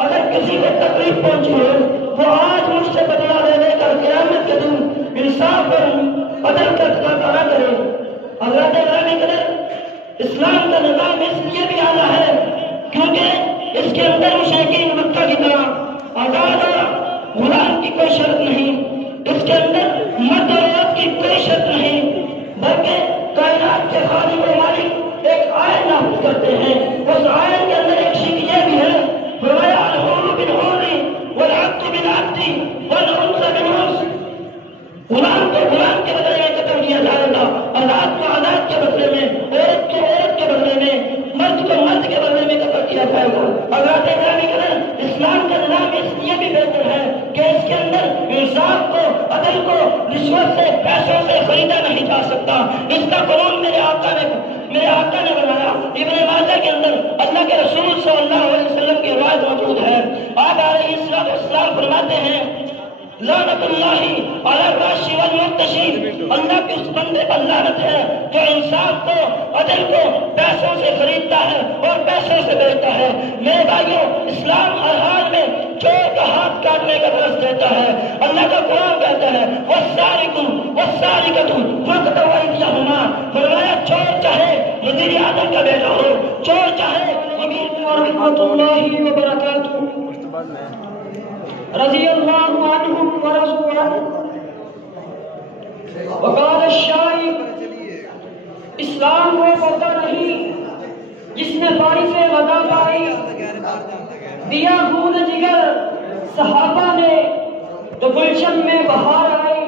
اگر کسی کو تکلیف پہنچی ہو، وہ آج مجھ سے بدلا لینے کا قیامت کے دن انصاف اور عدل کا تقاضا کرے. حضرات گرامی قدر، اسلام کا نظام اس لیے بھی اعلیٰ ہے کیونکہ اس کے اندر مشرکین مکہ کی طرح آزاد اور غلام کی کوئی شرط نہیں، اس کے اندر مرد اور عورت کی کوئی شرط نہیں، بلکہ کائنات کے خالق و مالک ایک آئین نافذ کرتے ہیں. اس آئین کے اندر ایک شک یہ بھی ہے فرمایا الحور بالحور والعبد بالعبد والانثى بالانثى. غلام کو غلام کے بدلے میں قتل کیا جائے گا، آزاد کو آزاد کے بدلے میں، عورت کو عورت کے بدلے میں، مرد کو مرد کے بدلے میں قتل کیا جائے گا. حضرات گرامی قدر، اسلام کا نظام اس لیے بھی بہتر ہے کہ اس کے اندر انصاف کو، عدل کو رشوت سے، پیسوں سے خریدا نہیں جا سکتا. اس کا قانون میرے آقا نے بنایا. ابن ماجہ کے اندر اللہ کے رسول صلی اللہ علیہ وسلم کی روایت موجود ہے. آپ علیہ السلام فرماتے ہیں لعنت اللہ علی الراشی والمرتشی. اللہ کے اس بندے پر لعنت ہے جو انصاف کو، عدل کو پیسوں سے خریدتا ہے اور پیسوں سے بیچتا ہے. میرے بھائیوں، اسلام ہر حال میں چور کا ہاتھ کاٹنے کا درس دیتا ہے. اللہ کا قرآن کہتا ہے والسارق فاقطعوا ایدیہما. فرمایا چور چاہے وزیر اعظم کا بیٹا ہو، چور چاہے امیر ورحمۃ اللہ وبرکاتہ رضی اللہ عنہ ورضوا عنہ. دیا خون جگر صحابہ نے تو گلشن میں بہار آئی.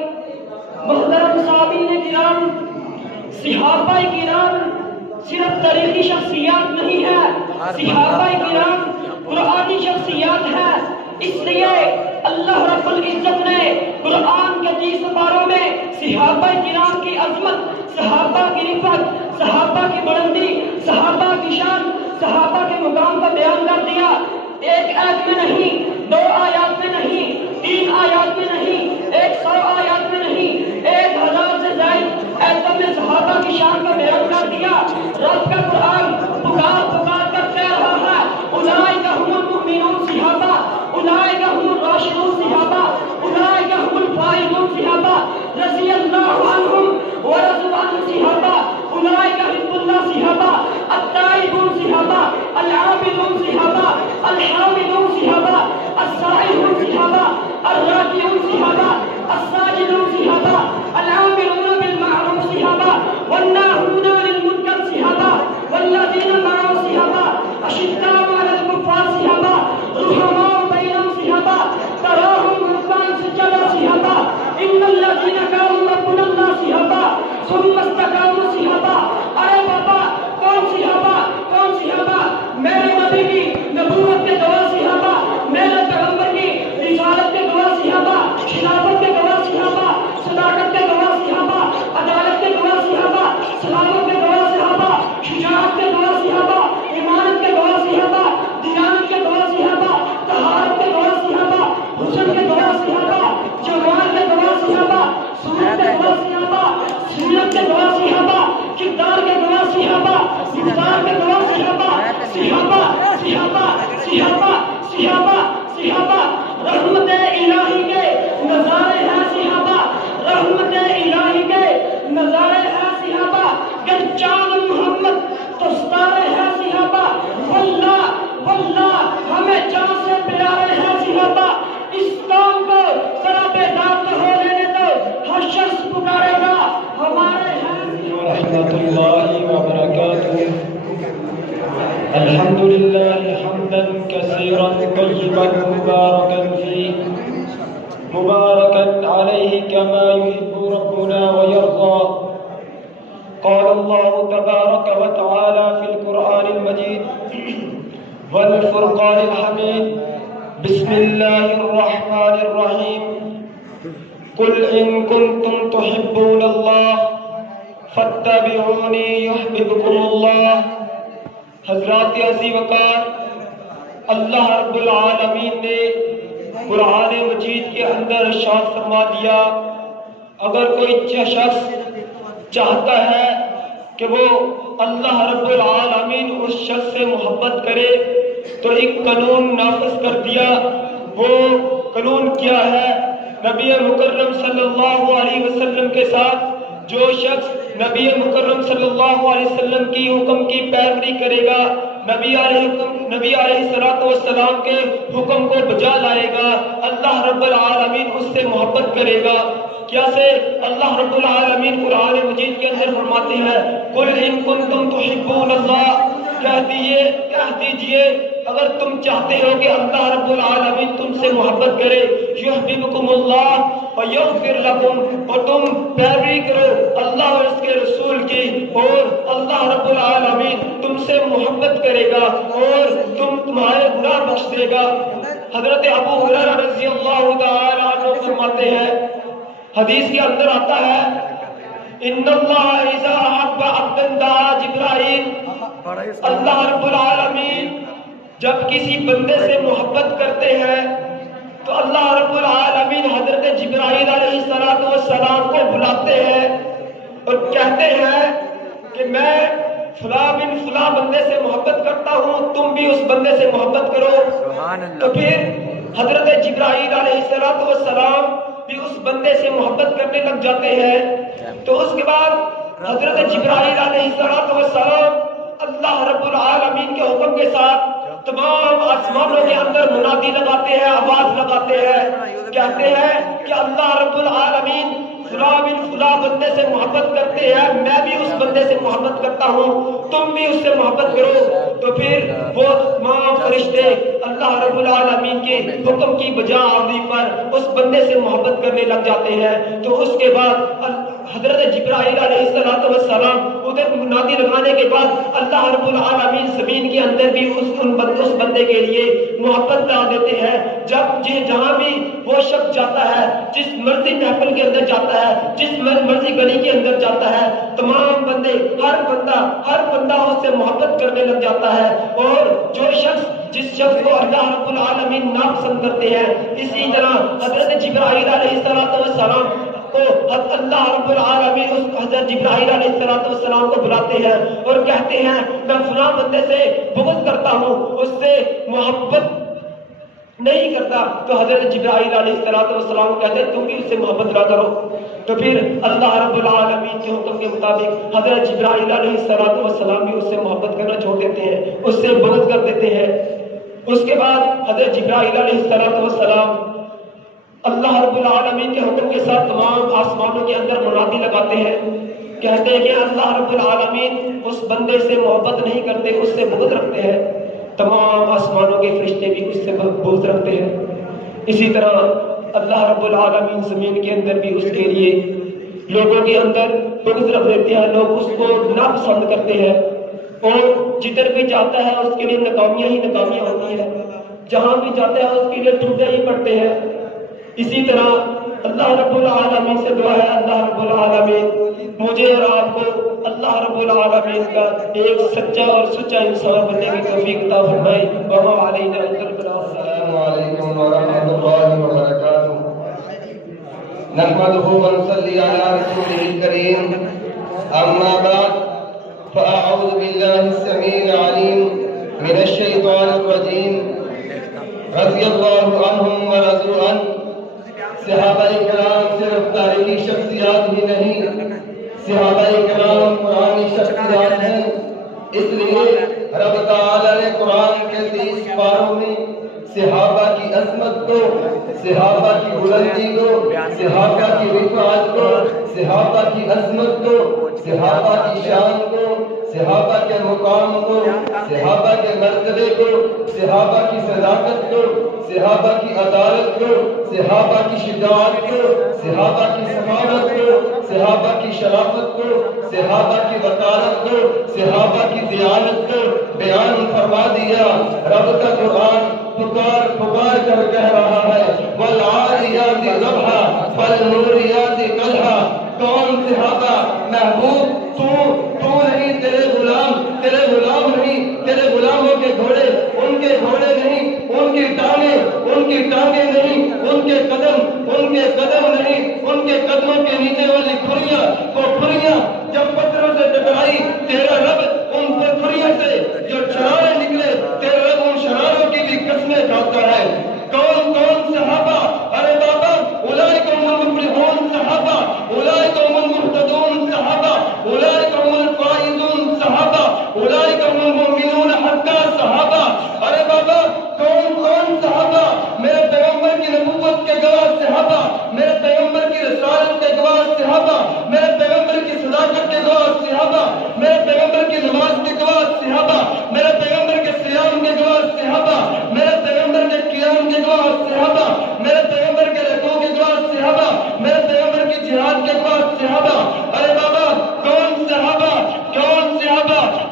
محترم صحابین کرام، صحابہ کرام صرف تاریخی شخصیات نہیں ہے، صحابہ کرام قرآنی شخصیات ہیں. اس لیے اللہ رب العزت نے قرآن کے 30 پاروں میں صحابہ کرام کی عظمت، صحابہ کی رفعت، صحابہ کی بلندی، صحابہ کی شان، صحابہ کے مقام کا بیان کر دیا. ایک آیت میں نہیں، 2 آیات میں نہیں، 3 آیات میں نہیں، 100 آیات میں نہیں، 1000 سے زائد ایتوں میں صحابہ کی شان کا بیان کر دیا. رب کا قرآن پکار پکار کر کہہ رہا ہے اولئک هم المؤمنون صحابہ، اولئک هم الراشدون صحابہ، اولئک هم الفائزون صحابہ، رضی اللہ عنہم ورضوا عنہ صحابہ، اولئک حزب اللہ صحابہ، التائبون صحابہ، العابدون صحابہ، الحامدون صحابہ، السائحون صحابہ، الراکعون صحابہ، الساجدون صحابہ، العاملون بالمعروف صحابہ، والناهون عن المنکر صحابہ، والذین معهم صحابہ، اشداء علی الکفار صحابہ، رحماء بینهم صحابہ، تراهم رکعا سجدا صحابہ، ان الذین قالوا ربنا اللہ صحابہ، ثم استقاموا صحابہ. ارے بابا کون صحابہ؟ کون صحابہ؟ میرے نبی کی نبوت کے گواہ صحابہ، میرے پیغمبر کی رسالت کے گواہ صحابہ، خلافت کے گواہ صحابہ، صداقت کے گواہ صحابہ، عدالت کے گواہ صحابہ، سخاوت کے گواہ صحابہ، شجاعت کے گواہ صحابہ، ایمانت کے گواہ صحابہ، دیانت کے گواہ صحابہ، طہارت کے گواہ صحابہ، حسن کے گواہ صحابہ، جمال کے گواہ صحابہ، صورت کے گواہ صحابہ، سیرت کے گواہ صحابہ، کردار کے گواہ صحابہ، کردار کے گواہ صحابہ، صحابہ صحابہ صحابہ صحابہ صحابہ. رحمت الہی کے نظارے ہیں صحابہ، رحمت الہی کے نظارے ہیں صحابہ. گر چاند محمد تو ستارے ہیں صحابہ، واللہ واللہ ہمیں چاند سے پیارے ہیں صحابہ. اس قوم کو ذرا بیدار تو ہو لینے دو، ہر شخص پکارے گا ہمارے ہیں ورحمۃ اللہ وبرکاتہ. الحمد لله حمدا كثيرا طيبا مباركا فيه مباركا عليه كما يحب ربنا ويرضى. قال الله تبارك وتعالى في القرآن المجيد والفرقان الحميد. بسم الله الرحمن الرحيم. قل إن كنتم تحبون الله فاتبعوني يحببكم الله. حضرات عزیز وقار، اللہ رب العالمین نے قرآن مجید کے اندر ارشاد فرما دیا اگر کوئی شخص چاہتا ہے کہ وہ اللہ رب العالمین اس شخص سے محبت کرے تو ایک قانون نافذ کر دیا. وہ قانون کیا ہے؟ نبی مکرم صلی اللہ علیہ وسلم کے ساتھ جو شخص نبی مکرم صلی اللہ علیہ وسلم کی حکم کی پیروی کرے گا، نبی علیہ السلام کے حکم کو بجا لائے گا، اللہ رب العالمین اس سے محبت کرے گا. کیسے؟ اللہ رب العالمین قرآن مجید کے اندر فرماتے ہیں قل ان کنتم تحبون اللہ، کہہ دیجئے اگر تم چاہتے ہو کہ اللہ رب العالمین تم سے محبت کرے، یحببکم اللہ ویغفر لکم، اور تم پیروی کرو اللہ اور اس کے رسول کی، اور اللہ رب العالمین تم سے محبت کرے گا اور تمہارے گناہ بخش دے گا. حضرت ابو ہریرہ رضی اللہ تعالی عنہ فرماتے ہیں، حدیث کے اندر آتا ہے ان اللہ اذا احب عبدا دعا جبرائیل. اللہ رب العالمین جب کسی بندے سے محبت کرتے ہیں تو اللہ رب العالمین حضرت جبرائیل علیہ السلام کو بلاتے ہیں اور کہتے ہیں کہ میں فلاں بن فلاں بندے سے محبت کرتا ہوں، تم بھی اس بندے سے محبت کرو. تو پھر حضرت جبرائیل علیہ السلام بھی اس بندے سے محبت کرنے لگ جاتے ہیں. تو اس کے بعد حضرت جبرائیل علیہ السلام اللہ رب العالمین کے حکم کے ساتھ تمام آسمانوں کے اندر منادی لگاتے ہیں، آواز لگاتے ہیں، کہتے ہیں کہ اللہ رب العالمین فلاں بن فلاں بندے سے محبت کرتے ہیں، میں بھی اس بندے سے محبت کرتا ہوں، تم بھی اس سے محبت کرو. تو پھر وہ تمام فرشتے اللہ رب العالمین کے حکم کی بجا آوری پر اس بندے سے محبت کرنے لگ جاتے ہیں تو اس کے بعد حضرت جبرائیل علیہ السلام ادھر منادی لگانے کے بعد اللہ رب العالمین زمین کے اندر بھی اس بندے کے لیے محبت ڈال دیتے ہیں. جب جہاں بھی وہ شخص جاتا ہے, جس مرضی محفل کے اندر جاتا ہے, جس مرضی گلی کے اندر جاتا ہے, تمام بندے ہر بندہ اس سے محبت کرنے لگ جاتا ہے. اور جس شخص کو اللہ رب العالمین ناپسند کرتے ہیں, اسی طرح حضرت جبرائیل علیہ السلام کو اللہ رب العالمین اس حضرت جبرائیل علیہ السلام کو بلاتے ہیں اور کہتے ہیں میں فلاں بندے سے بغض کرتا ہوں, اس سے محبت نہیں کرتا. تو حضرت جبرائیل علیہ السلام کہتے ہیں تم بھی اس سے محبت نہ کرو. تو پھر اللہ رب العالمین کے حکم کے مطابق حضرت جبرائیل علیہ السلام بھی اس سے محبت کرنا چھوڑ دیتے ہیں, اس سے بغض کر دیتے ہیں. اس کے بعد حضرت جبرائیل علیہ السلام اللہ رب العالمین کے حکم کے ساتھ تمام آسمانوں کے اندر منادی لگاتے ہیں, کہتے ہیں کہ اللہ رب العالمین اس بندے سے محبت نہیں کرتے, اس سے بغض رکھتے ہیں. تمام آسمانوں کے فرشتے بھی اس سے بغض رکھتے ہیں. اسی طرح اللہ رب العالمین زمین کے اندر بھی اس کے لیے لوگوں کے اندر بغض رکھ دیتے ہیں, لوگ اس کو ناپسند کرتے ہیں اور جدھر بھی جاتا ہے اس کے لیے ناکامیاں ہی ناکامیاں ہوتی ہیں, جہاں بھی جاتا ہے اس کے لیے ٹوٹے ہی پڑتے ہیں. اسی طرح اللہ رب العالمین سے دعا ہے اللہ رب العالمین مجھے اور آپ کو اللہ رب العالمین کا ایک سچا اور سچا انسان بننے کی توفیق عطا فرمائے. وما علینا الا البلاغ. السلام علیکم ورحمۃ اللہ وبرکاتہ. نحمده ونصلي على رسوله الكريم. اما بعد فاعوذ بالله السميع العليم من الشيطان الرجيم. رضی اللہ عنہم ورضوا عنہ. صحابہ کرام صرف تاریخی شخصیات ہی نہیں, صحابہ کرام قرآنی شخصیات ہیں. اس لیے رب تعالی نے قرآن کے 30 پاروں میں صحابہ کی عظمت کو, صحابہ کی بلندی کو, صحابہ کی رفعت کو, صحابہ کی عظمت کو, صحابہ کی شان کو, صحابہ کے مقام کو, صحابہ کے مرتبے کو, صحابہ کی صداقت کو, صحابہ کی عدالت کو, صحابہ کی شجاعت کو, صحابہ کی سماحت کو, صحابہ کی شرافت کو, صحابہ کی وقارت کو, صحابہ کی دیانت کو بیان فرما دیا. رب کا قرآن پکار کر کہہ رہا ہے والعادیات ضبحا فالموریات قدحا. کون صحابہ محبوب تو نہیں, تیرے غلام نہیں, تیرے غلاموں کے گھوڑے, ان کے گھوڑے نہیں, ان کی ٹانگیں نہیں, ان کے قدم نہیں, ان کے قدموں کے نیچے والی کھریاں جب پتھروں سے ٹکرائی تیرا رب ان کھریوں سے جو شرارے نکلے تیرا رب ان شراروں کی بھی قسمیں کھاتا ہے. کون صحابہ, ارے بابا اولئک هم المفلحون صحابہ, اولئک هم المهتدون صحابہ, اولئک هم الفائزون صحابہ, اولئک هم المؤمنون حقا صحابہ. ارے بابا کون صحابہ, میرے پیغمبر کی نبوت کے گواہ صحابہ, میرے پیغمبر کی رسالت کے گواہ صحابہ, میرے پیغمبر کی صداقت کے گواہ صحابہ, میرے پیغمبر کی نماز کے گواہ صحابہ, میرے پیغمبر کے صیام کے گواہ صحابہ, میرے پیغمبر کے قیام کے گواہ صحابہ, میرے پیغمبر کے رکوع کے گواہ صحابہ, میرے پیغمبر کی جہاد کے گواہ صحابہ. ارے بابا کون صحابہ,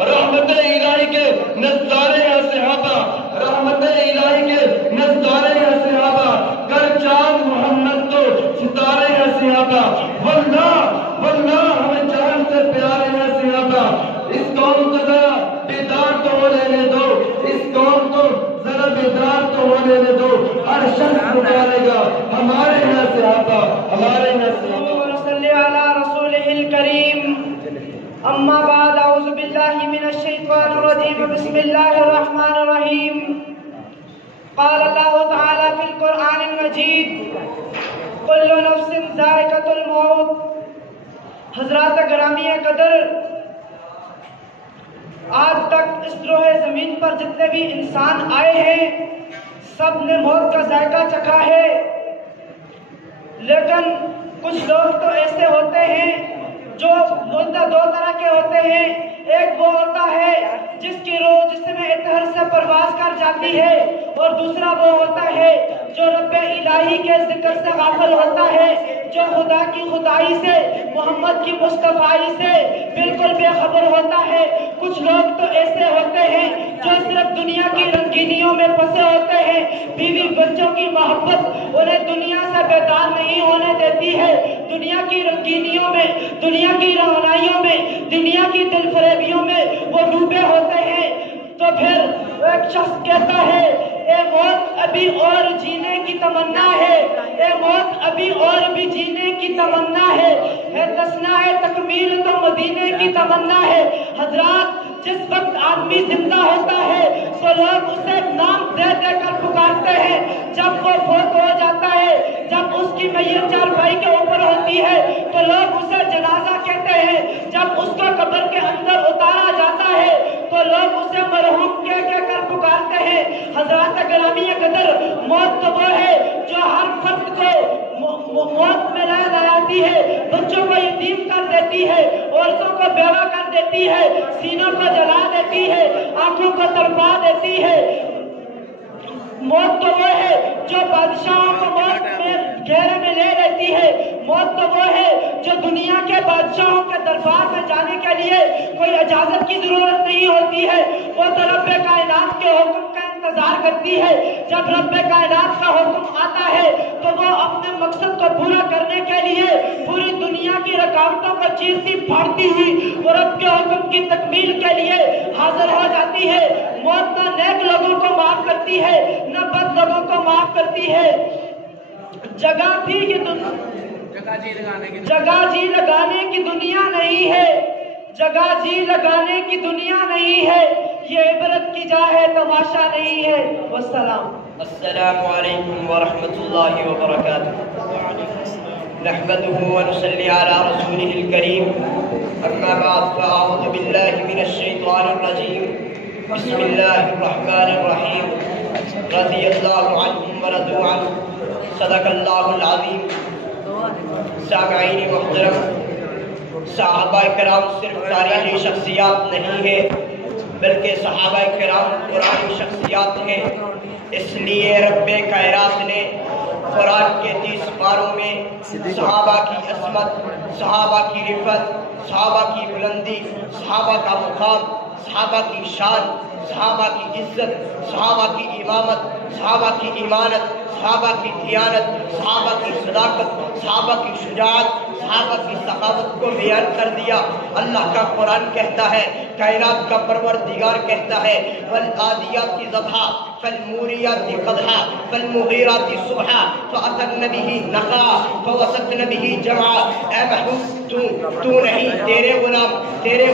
رحمت الہی کے نظارے ہیں صحابہ, رحمت الہی کے نظارے ہیں صحابہ. کر چاند محمد تو ستارے ہیں صحابہ, واللہ ہمیں جان سے پیارے ہیں صحابہ. اس قوم کو ذرا بیدار تو ہو لینے دو, اس قوم کو ذرا بیدار تو ہو لینے دو. ہر شخص پکارے گا ہمارے ہیں صحابہ, ہمارے ہیں صحابہ. صلی علی رسولہ الکریم. اما بعد اعوذ باللہ من الشیطان الرجیم. بسم اللہ الرحمن الرحیم. قال اللہ تعالی فی القرآن المجید کل نفس ذائقۃ الموت. حضرات گرامی قدر, آج تک اس روح زمین پر جتنے بھی انسان آئے ہیں سب نے موت کا ذائقہ چکھا ہے, لیکن کچھ لوگ تو ایسے ہوتے ہیں جو دو طرح کے ہوتے ہیں. ایک وہ ہوتا ہے جس کی روح جسم اطہر سے پرواز کر جاتی ہے اور دوسرا وہ ہوتا ہے جو رب الہی کے ذکر سے غافل ہوتا ہے، جو خدا کی خدائی سے، محمد کی مصطفیٰ سے بالکل بے خبر ہوتا ہے۔ کچھ لوگ تو ایسے ہوتے ہیں جو صرف دنیا کی رنگینیوں میں پھنسے ہوتے ہیں، بیوی بچوں کی محبت انہیں دنیا سے بیدار نہیں ہونے دیتی ہے، دنیا کی رنگینیوں میں، دنیا کی رہنائیوں میں، دنیا کی دل فریبیوں میں وہ ڈوبے ہوتے ہیں۔ تو پھر ایک شخص کہتا ہے اے موت ابھی اور جینے کی تمنا ہے، اے موت ابھی اور بھی جینے کی تمنا ہے، تسنا ہے تکمیل تو مدینے کی تمنا ہے۔ حضرات، جس وقت آدمی زندہ ہوتا ہے تو لوگ اسے نام دے دے کر پکارتے ہیں، جب وہ فوت ہو جاتا ہے، جب اس کی میت چارپائی کے اوپر ہوتی ہے تو لوگ اسے جنازہ کہتے ہیں، جب اس کو قبر کے اندر اتارا جاتا ہے تو لوگ اسے مرحوم کہہ کر پکارتے ہیں۔ حضرات گرامی قدر، موت تو وہ ہے جو ہر فرد کو موت میں لاتی ہے، بچوں کو یتیم کر دیتی ہے، عورتوں کو بیوہ کر دیتی ہے، سینوں کو جلا دیتی ہے، آنکھوں کو تڑپا دیتی ہے۔ موت تو وہ ہے جو بادشاہوں کو موت میں گھیرے میں لے لیتی ہے۔ موت تو وہ ہے جو دنیا کے بادشاہوں کے دربار میں جانے کے لیے کوئی اجازت کی ضرورت نہیں ہوتی ہے، وہ تو رب کائنات کے حکم کا انتظار کرتی ہے۔ جب رب کائنات کا حکم آتا ہے تو وہ اپنے مقصد کو پورا کرنے کے لیے پوری دنیا کی رکاوٹوں کو چیرتی پھاڑتی ہوئی وہ رب کے حکم کی تکمیل کے لیے حاضر ہو جاتی ہے۔ موت نہ نیک لوگوں کو معاف کرتی ہے نہ بد لوگوں کو معاف کرتی ہے۔ جگہ جی لگانے کی دنیا نہیں ہے، جگہ جی لگانے کی دنیا نہیں ہے، یہ عبرت کی جا ہے، تماشا نہیں ہے۔ والسلام۔ السلام علیکم ورحمۃ اللہ وبرکاتہ۔ نحمده ونصلي على رسوله الكريم، اما بعد فاعوذ بالله من الشيطان الرجيم، بسم الله الرحمن الرحيم، رضي الله عنهم ورضوا عنه، صدق الله العظيم۔ سامعین محترم، صحابہ کرام صرف تاریخی شخصیات نہیں ہیں بلکہ صحابہ کرام قرآنی شخصیات ہیں۔ اس لیے رب کائنات نے قرآن کے 30 پاروں میں صحابہ کی عظمت، صحابہ کی رفعت، صحابہ کی بلندی، صحابہ کا مقام، صحابہ کی شان، صحابہ کی عزت، صحابہ کی امامت، صحابہ کی ایمانت، صحابہ کی دیانت، صحابہ کی صداقت، صحابہ کی شجاعت، صحابہ کی ثقافت کو بیان کر دیا۔ اللہ کا قرآن کہتا ہے، کائنات کا پروردگار کہتا ہے، والعادیات ضبحا فالموریات قدحا فالمغیرات صبحا فأثرن به نقعا فوسطن به جمعا۔ اے محبوب، تو نہیں، تیرے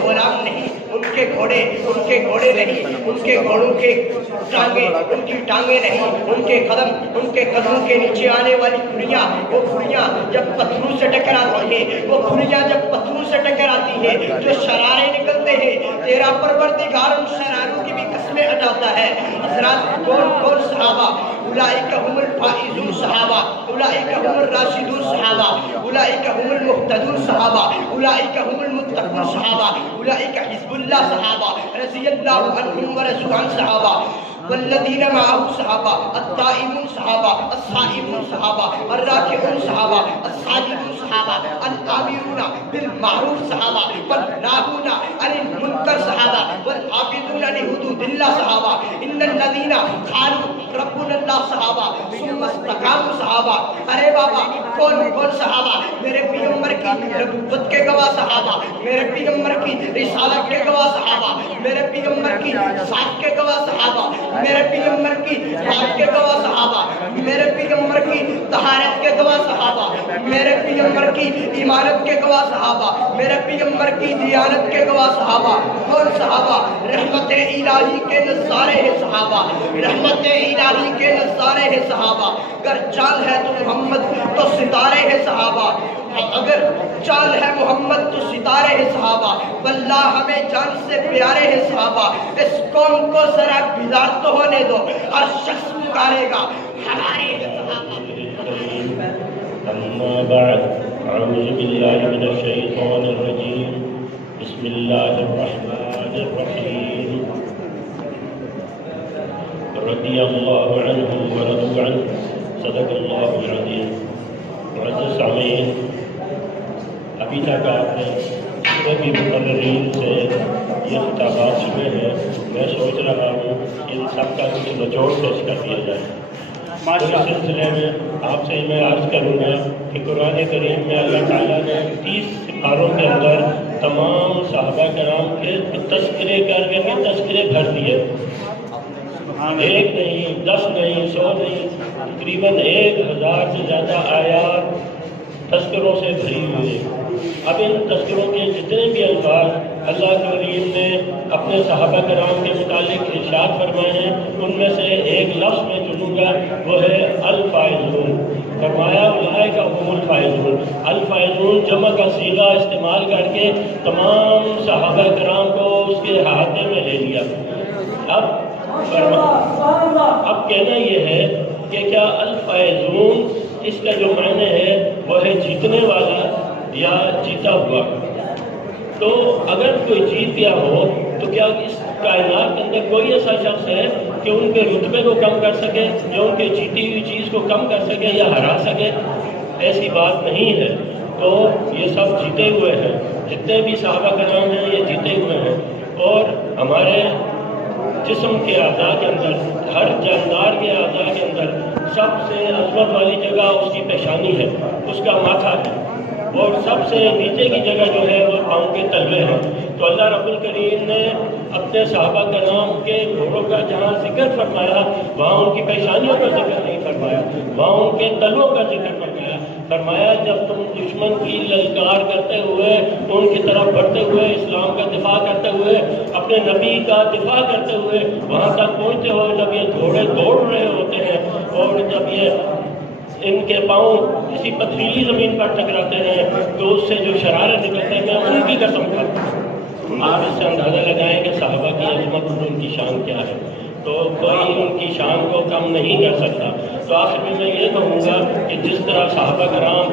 غلام نہیں، ان کے گھوڑے نہیں، ان کے گھوڑوں کے ٹانگیں، ان کی ٹانگیں نہیں، ان کے قدموں کے نیچے آنے والی کھڑیاں، وہ کھڑیاں جب پتھروں سے ٹکراتی ہیں، وہ کھڑیاں جب پتھروں سے ٹکراتی ہیں جو شرارے نکلتے ہیں، تیرا پروردگار ان شراروں کی بھی قسمیں اٹھاتا ہے۔ حضرات، کون صحابہ؟ اولئک هم الفائزون صحابہ، اولئک هم الراشدون صحابہ، اولئک هم المهتدون صحابہ، اولئک هم المتقون صحابہ، اولئک حزب اللہ صحابہ، رضی اللہ عنہم ورضوا عنہ صحابہ، والذین معه صحابہ، التائبون صحابہ، الصائمون صحابہ، الراکعون صحابہ، الساجدون صحابہ، الآمرون بالمعروف صحابہ، والناہون عن المنکر صحابہ، والحافظون لحدود اللہ صحابہ، ان الذین قالوا ربنا اللہ صحابہ، ثم استقاموا صحابہ۔ ارے بابا، کون صحابہ؟ میرے پیغمبر کی نبوت کے گواہ صحابہ، میرے پیغمبر کی رسالت کے گواہ صحابہ، میرے پیغمبر کی ساتھ کے گواہ صحابہ، میرے پیغمبر کی بات کے گواہ صحابہ، میرے پیغمبر کی طہارت کے گواہ صحابہ، میرے پیغمبر کی ایمانت کے گواہ صحابہ، میرے پیغمبر کی دیانت کے گواہ صحابہ۔ کون صحابہ؟ رحمت الہی کے نظارے ہیں صحابہ، رحمت الہی کے نظارے ہیں صحابہ۔ اگر چال ہے تو محمد تو ستارے ہیں صحابہ، اگر چال ہے محمد تو ستارے ہیں صحابہ، واللہ ہمیں جان سے پیارے ہیں صحابہ۔ اس قوم کو ذرا بیدار تو ہونے دو، ہر شخص پکارے گا ہمارے صحابہ۔ اما بعد، اعوذ باللہ من الشیطان الرجیم، بسم اللہ الرحمن الرحیم۔ رضی اللہ عنہ ورضوا عنہ صدق اللہ العظیم۔ معزز سامعین، ابھی تک آپ نے جتنے بھی مقررین سے یہ خطابات سنے ہیں، میں سوچ رہا ہوں کہ ان سب کا کچھ نچوڑ پیش کر دیا جائے۔ اس سلسلے میں آپ سے میں عرض کروں گا کہ قرآن کریم میں اللہ تعالیٰ نے 30 سپاروں کے اندر تمام صحابہ کرام کے تذکرے کر کے تذکرے بھر دیے، ایک نہیں، 10 نہیں، 100 نہیں، تقریباً 1000 سے زیادہ آیات تذکروں سے بھری ہوئی۔ اب ان تذکروں کے جتنے بھی الفاظ اللہ کریم نے اپنے صحابہ کرام کے متعلق ارشاد فرمائے ہیں، ان میں سے ایک لفظ میں چنوں گا، وہ ہے الفائزون۔ فرمایا اولئک هم الفائزون۔ الفائزون جمع کا صیغہ استعمال کر کے تمام صحابہ کرام کو اس کے احاطے میں لے لیا۔ اب کہنا یہ ہے کہ کیا الفائزون اس کا جو معنی ہے وہ ہے جیتنے والا یا جیتا ہوا؟ تو اگر کوئی جیت گیا ہو تو کیا اس کائنات کے اندر کوئی ایسا شخص ہے کہ ان کے رتبے کو کم کر سکے، جو ان کے جیتی ہوئی چیز کو کم کر سکے یا ہرا سکے؟ ایسی بات نہیں ہے۔ تو یہ سب جیتے ہوئے ہیں، جتنے بھی صحابہ کرام ہیں یہ جیتے ہوئے ہیں۔ اور ہمارے جسم کے اعضاء کے اندر، ہر جاندار کے اعضاء کے اندر سب سے عظمت والی جگہ اس کی پیشانی ہے، اس کا ماتھا ہے، اور سب سے نیچے کی جگہ جو ہے وہ پاؤں کے تلوے ہیں۔ تو اللہ رب الکریم نے اپنے صحابہ کرام کے گھوڑوں کا جہاں ذکر فرمایا وہاں ان کی پیشانیوں کا ذکر نہیں فرمایا، وہاں ان کے تلووں کا ذکر فرمایا۔ فرمایا جب تم دشمن کی للکار کرتے ہوئے، ان کی طرف بڑھتے ہوئے، اسلام کا دفاع کرتے ہوئے، اپنے نبی کا دفاع کرتے ہوئے وہاں تک پہنچتے ہو، جب یہ گھوڑے دوڑ رہے ہوتے ہیں اور جب یہ ان کے پاؤں کسی پتھریلی زمین پر ٹکراتے ہیں تو اس سے جو شرارے نکلتے ہیں، ان کی قسم کھاتا ہوں۔ آپ اس سے اندازہ لگائیں کہ صحابہ کی عظمت اور ان کی شان کیا ہے، تو کوئی ان کی شان کو کم نہیں کر سکتا۔ تو آخر میں یہ کہوں گا کہ جس طرح صحابہ کرام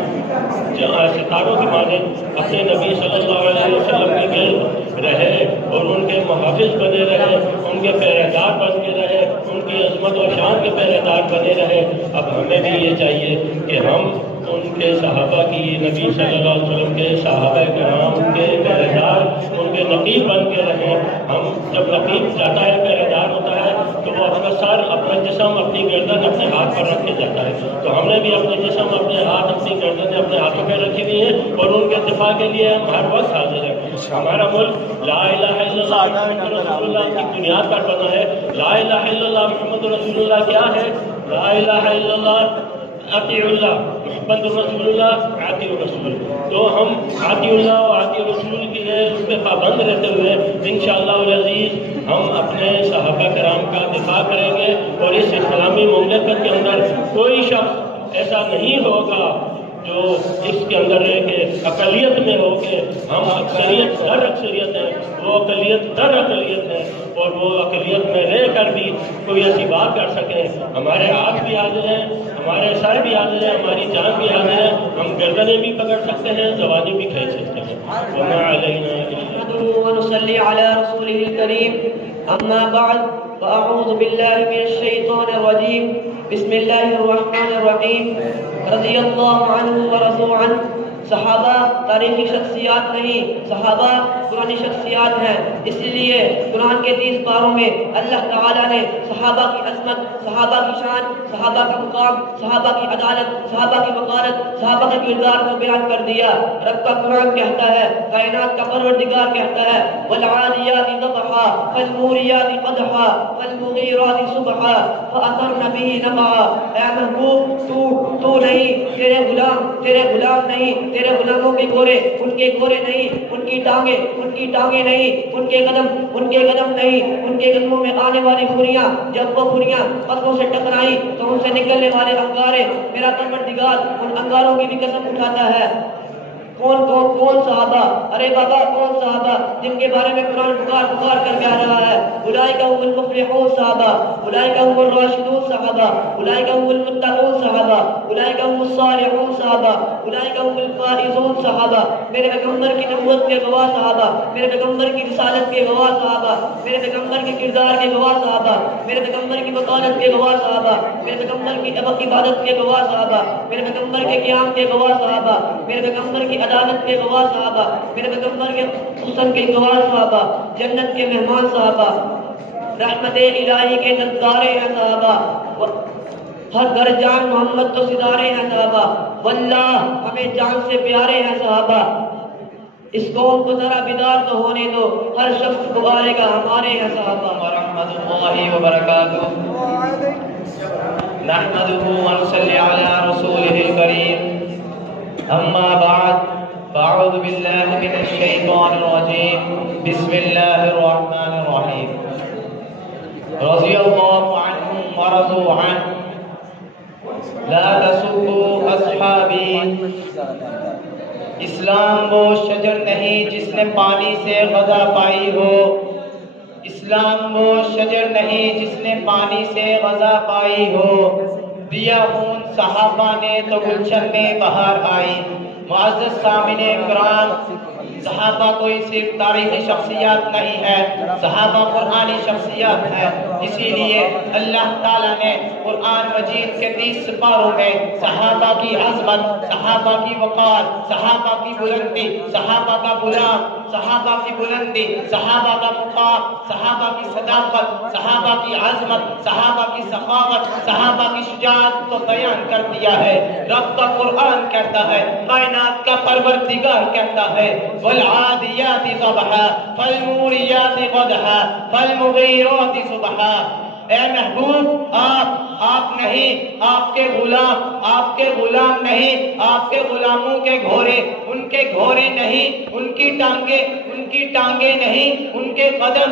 ستاروں کی مانند اپنے نبی صلی اللہ علیہ وسلم کے گرد رہے اور ان کے محافظ بنے رہے، ان کے پہرے دار بن کے رہے، ان کی عظمت و شان کے پہرے دار بنے رہے، اب ہمیں بھی یہ چاہیے کہ ہم ان کے صحابہ کی، نبی صلی اللہ علیہ وسلم کے صحابہ کرام کے پہرے دار، ان کے نقیب بن کے رہیں۔ ہم جب نقیب جاتا ہے، پہرے دار ہوتا ہے، تو وہ اپنا سر، اپنا جسم، اپنی گردن اپنے ہاتھ پر رکھ کے جاتا ہے۔ تو ہم نے بھی اپنے جسم، اپنے ہاتھ، اپنی گردنیں اپنے ہاتھوں پہ رکھی ہوئی ہیں اور ان کے دفاع کے لیے ہم ہر وقت حاضر ہیں۔ ہمارا ملک لا الہ الا اللہ محمد رسول اللہ کی بنیاد پر بنا ہے۔ لا الہ الا اللہ محمد رسول اللہ کیا ہے؟ لا الہ الا اللہ عطی اللہ، محمد رسول اللہ عطی رسول۔ تو ہم عطی اللہ و عطی رسول کے لیے اس پہ پابند رہتے ہوئے انشاءاللہ العزیز ہم اپنے صحابہ کرام کا دفاع کریں گے، اور اس اسلامی مملکت کے اندر کوئی شخص ایسا نہیں ہوگا جو اس کے اندر رہ کے اقلیت میں ہو کے ہم اکثریت در اکثریت ہیں، وہ اقلیت در اقلیت ہے، اور وہ اقلیت میں رہ کر بھی کوئی ایسی بات کر سکیں۔ ہمارے ہاتھ بھی حاضر ہیں، ہمارے سر بھی حاضر ہیں، ہماری جان بھی حاضر ہے، ہم گردنیں بھی پکڑ سکتے ہیں، زبانیں بھی کھینچ سکتے ہیں۔ وما علینا ونصلي على رسوله الكريم أما بعد فأعوذ بالله من الشيطان الرجيم بسم الله الرحمن الرحيم رضي الله عنه ورضوا عنه۔ صحابہ تاریخی شخصیات نہیں، صحابہ قرآنی شخصیات ہیں۔ اس لیے قرآن کے 30 پاروں میں اللہ تعالیٰ نے صحابہ کی عظمت، صحابہ کی شان، صحابہ کا مقام، صحابہ کی عدالت، صحابہ کی وقارت، صحابہ کے کردار کو بیان کر دیا۔ رب کا قرآن کہتا ہے، کائنات کا پروردگار کہتا ہے، والعادیات ضبحا فالموریات قدحا فالمغیرات صبحا فأثرن به نقعا۔ اے محبوب تو نہیں، تیرے غلام نہیں، تیرے غلاموں کے گورے، ان کے گورے نہیں، ان کی ٹانگیں نہیں، ان کے قدم نہیں، ان کے قدموں میں آنے والی پھریاں، جب وہ پھریاں قدموں سے ٹکرائی تو ان سے نکلنے والے انگارے، میرا پروردگار ان انگاروں کی بھی قسم اٹھاتا ہے۔ کون صحابہ؟ ارے بابا کون صحابہ جن کے بارے میں قرآن پکار کر کہہ رہا ہے اولئک هم المفلحون صحابہ، اولئک هم الراشدون صحابہ، اولئک هم المتقون صحابہ، اولئک هم الصالحون صحابہ، اولئک هم الفائزون صحابہ، میرے پیغمبر کی نبوت کے گواہ صحابہ، میرے پیغمبر کی رسالت کے گواہ صحابہ، میرے پیغمبر کے کردار کے گواہ صحابہ، میرے پیغمبر کی وکالت کے گواہ صحابہ، میرے پیغمبر کی عبادت کے گواہ صحابہ، میرے پیغمبر کے قیام کے گواہ صحابہ، میرے پیغمبر کی عدالت کے گواہ صحابہ، میرے پیغمبر کے حسن کے گواہ صحابہ، جنت کے مہمان صحابہ، رحمت الہی کے نظارے ہیں صحابہ، ہر گھر جان محمد تو ستارے ہیں صحابہ، واللہ ہمیں جان سے پیارے ہیں صحابہ۔ اس قوم کو ذرا بیدار تو ہونے دو، ہر شخص گوارے گا ہمارے ہیں صحابہ۔ ورحمۃ اللہ وبرکاتہ۔ نحمده ونصلي على رسوله الكريم، اما بعد فاعوذ بالله من الشيطان الرجيم، بسم الله الرحمن الرحيم، رضي الله عنهم ورضوا عنه لا تسبوا اصحابي۔ اسلام وہ شجر نہیں جس نے پانی سے غذا پائی ہو، اسلام وہ شجر نہیں جس نے پانی سے غذا پائی ہو، دیا خون صحابہ نے تو گلشن میں بہار آئی۔ معزز سامعین کرام، صحابہ کوئی صرف تاریخی شخصیات نہیں ہے، صحابہ قرآنی شخصیات ہے۔ اسی لیے اللہ تعالیٰ نے قرآن مجید کے 30 سپاروں میں صحابہ کی عظمت، صحابہ کی وقار، صحابہ کی بلندی، صحابہ کا غلام، صحابہ کی بلندی، صحابہ کا مقام، صحابہ کی صداقت، صحابہ کی عظمت، صحابہ کی سخاوت، صحابہ کی شجاعت کو بیان کر دیا ہے۔ رب کا قرآن کہتا ہے، کائنات کا پروردگار کہتا ہے، والعادیات ضبحا فالموریات قدحا فالمغیرات صبحا۔ اے محبوب، آپ نہیں، آپ کے غلام نہیں، آپ کے غلاموں کے گھوڑے، ان کے گھوڑے نہیں، ان کی ٹانگیں نہیں، ان کے قدم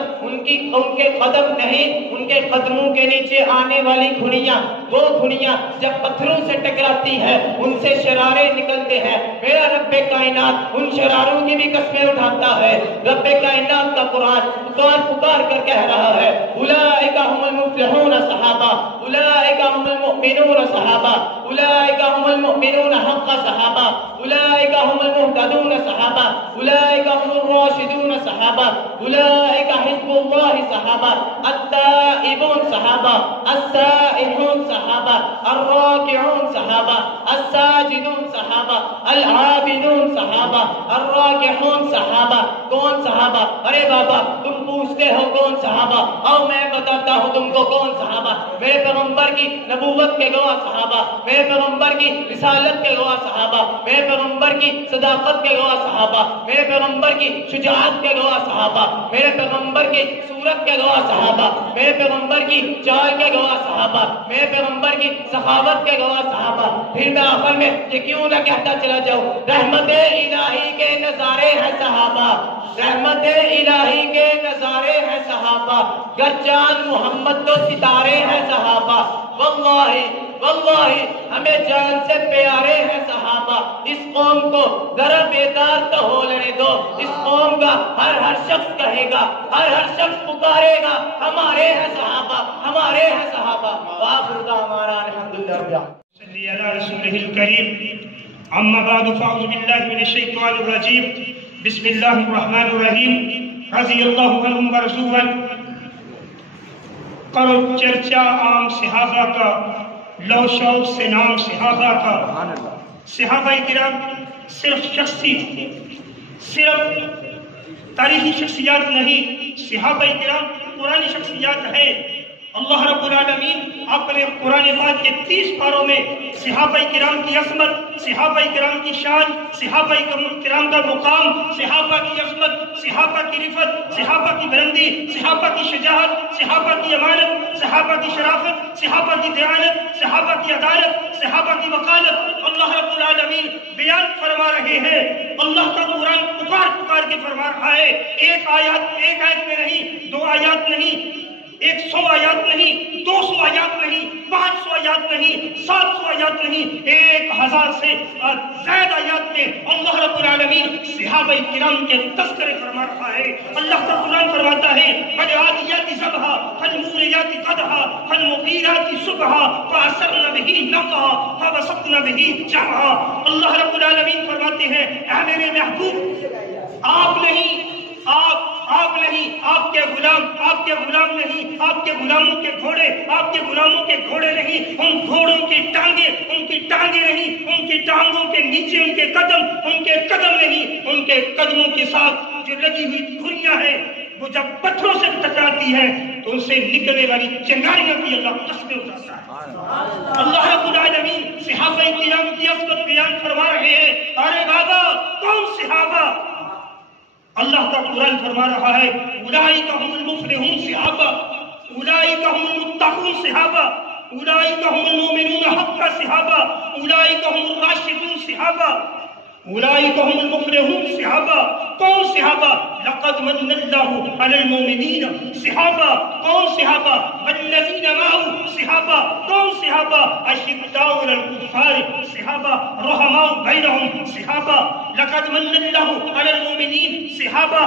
نہیں، ان کے قدموں کے نیچے آنے والی گھڑیاں، وہ گھڑیاں جب پتھروں سے ٹکراتی ہیں ان سے شرارے نکلتے ہیں۔ میرا رب کائنات ان شراروں کی بھی قسمیں اٹھاتا ہے۔ رب کائنات کا قرآن پکار کر کہہ رہا ہے، اولئک هم المفلحون صحابہ، اولئک هم المؤمنون صحابہ، اولئک هم المؤمنون حق صحابہ، اولئک هم المهتدون صحابہ، اولئک هم الراشدون صحابہ، اولئک حزب اللہ صحابہ، التائبون صحابہ، السائحون صحابہ، الراکعون صحابہ، الساجدون صحابہ، العابدون صحابہ، الراکعون صحابہ۔ کون صحابہ؟ ارے بابا تم پوچھتے ہو کون صحابہ، اور میں بتاتا ہوں تم کو کون صحابہ۔ میرے پیغمبر کی نبوت کے گواہ صحابہ، میرے پیغمبر کی رسالت کے گواہ صحابہ، میرے پیغمبر کی صداقت کے گواہ صحابہ، میرے پیغمبر کی شجاعت کے گواہ صحابہ، میرے پیغمبر کی صورت کے گواہ صحابہ، میرے پیغمبر کی چال کے گواہ صحابہ، میرے پیغمبر کی سخاوت کے گواہ صحابہ۔ پھر میں آخر میں یہ کیوں نہ کہتا چلا جاؤں، رحمت الہی کے نظارے ہیں صحابہ، رحمت الہی کے نظارے ہیں صحابہ، گرچان محمد تو ستارے ہیں صحابہ۔ واللہ ہمیں جان سے پیارے ہیں صحابہ۔ اس قوم کو ذرا بیدار تو ہو لینے دو، اس قوم کا ہر شخص کہے گا، ہر شخص پکارے گا، ہمارے ہیں صحابہ، ہمارے ہیں صحابہ۔ وآخر دعوانا الحمدللہ رب العالمین۔ صلی علی رسولہ الکریم، اما بعد فاعوذ باللہ من الشیطان الرجیم، بسم اللہ الرحمن الرحیم، رضی اللہ عنہم ورضوا عنہ۔ کرو چرچا عام صحابہ کا، لو شوق سے نام صحابہ کا۔ صحابہ کرام صرف شخصی، صرف تاریخی شخصیات نہیں، صحابہ کرام قرآنی شخصیات ہیں۔ اللہ رب العالمین اپنے قرآن پاک کے 30 پاروں میں صحابہ کرام کی عظمت، صحابہ کرام کی شان، صحابہ کرام کا مقام، صحابہ کی عظمت، صحابہ کی رفعت، صحابہ کی بلندی، صحابہ کی شجاعت، صحابہ کی امانت، صحابہ کی شرافت، صحابہ کی دیانت، صحابہ کی عدالت، صحابہ کی وکالت اللہ رب العالمین بیان فرما رہے ہیں۔ اللہ کا قرآن پکار کے فرما رہا ہے، ایک آیت میں نہیں، 2 آیات نہیں، 100 آیات نہیں، 200 آیات نہیں، 500 آیات نہیں، 700 آیات نہیں، 1000 سے زائد آیات میں اللہ رب العالمین العالمین صحابہ کرام کے تذکرے فرما رہا ہے. اللہ کا قرآن فرماتا ہے فالعادیات ضبحا فالموریات قدحا فالمغیرات صبحا فأثرن به نقعا فوسطن به جمعا. اللہ رب العالمین فرماتے ہیں اے میرے محبوب آپ نہیں، آپ نہیں، آپ کے غلام نہیں، آپ کے غلاموں کے گھوڑے، آپ کے غلاموں کے گھوڑے نہیں، ان گھوڑوں کی ٹانگیں، ان کی ٹانگیں نہیں، ان کی ٹانگوں کے نیچے ان کے قدم نہیں، ان کے قدموں کے ساتھ جو لگی ہوئی دھریاں ہیں وہ جب پتھروں سے ٹکراتی ہے تو ان سے نکلنے والی چنگاریاں بھی اللہ قسمیں اٹھاتا ہے. اللہ رب العالمین صحابہ کرام کی عظمت بیان فرما رہے ہیں. ارے بابا کون صحابہ؟ اللہ کا قرآن فرما رہا ہے اولئک هم المفلحون صحابہ، اولئک هم المتقون صحابہ، اولئک هم المؤمنون حقا صحابہ، اولئک هم الراشدون صحابہ، اولئک هم المفلحون صحابہ. کون صحابہ؟ لقد من اللہ علی المؤمنین صحابہ. کون صحابہ؟ والذین معه صحابہ. کون صحابہ؟ اشداء علی الکفار صحابہ، رحماء بینہم صحابہ. لقد من اللہ علی المؤمنین صحابہ.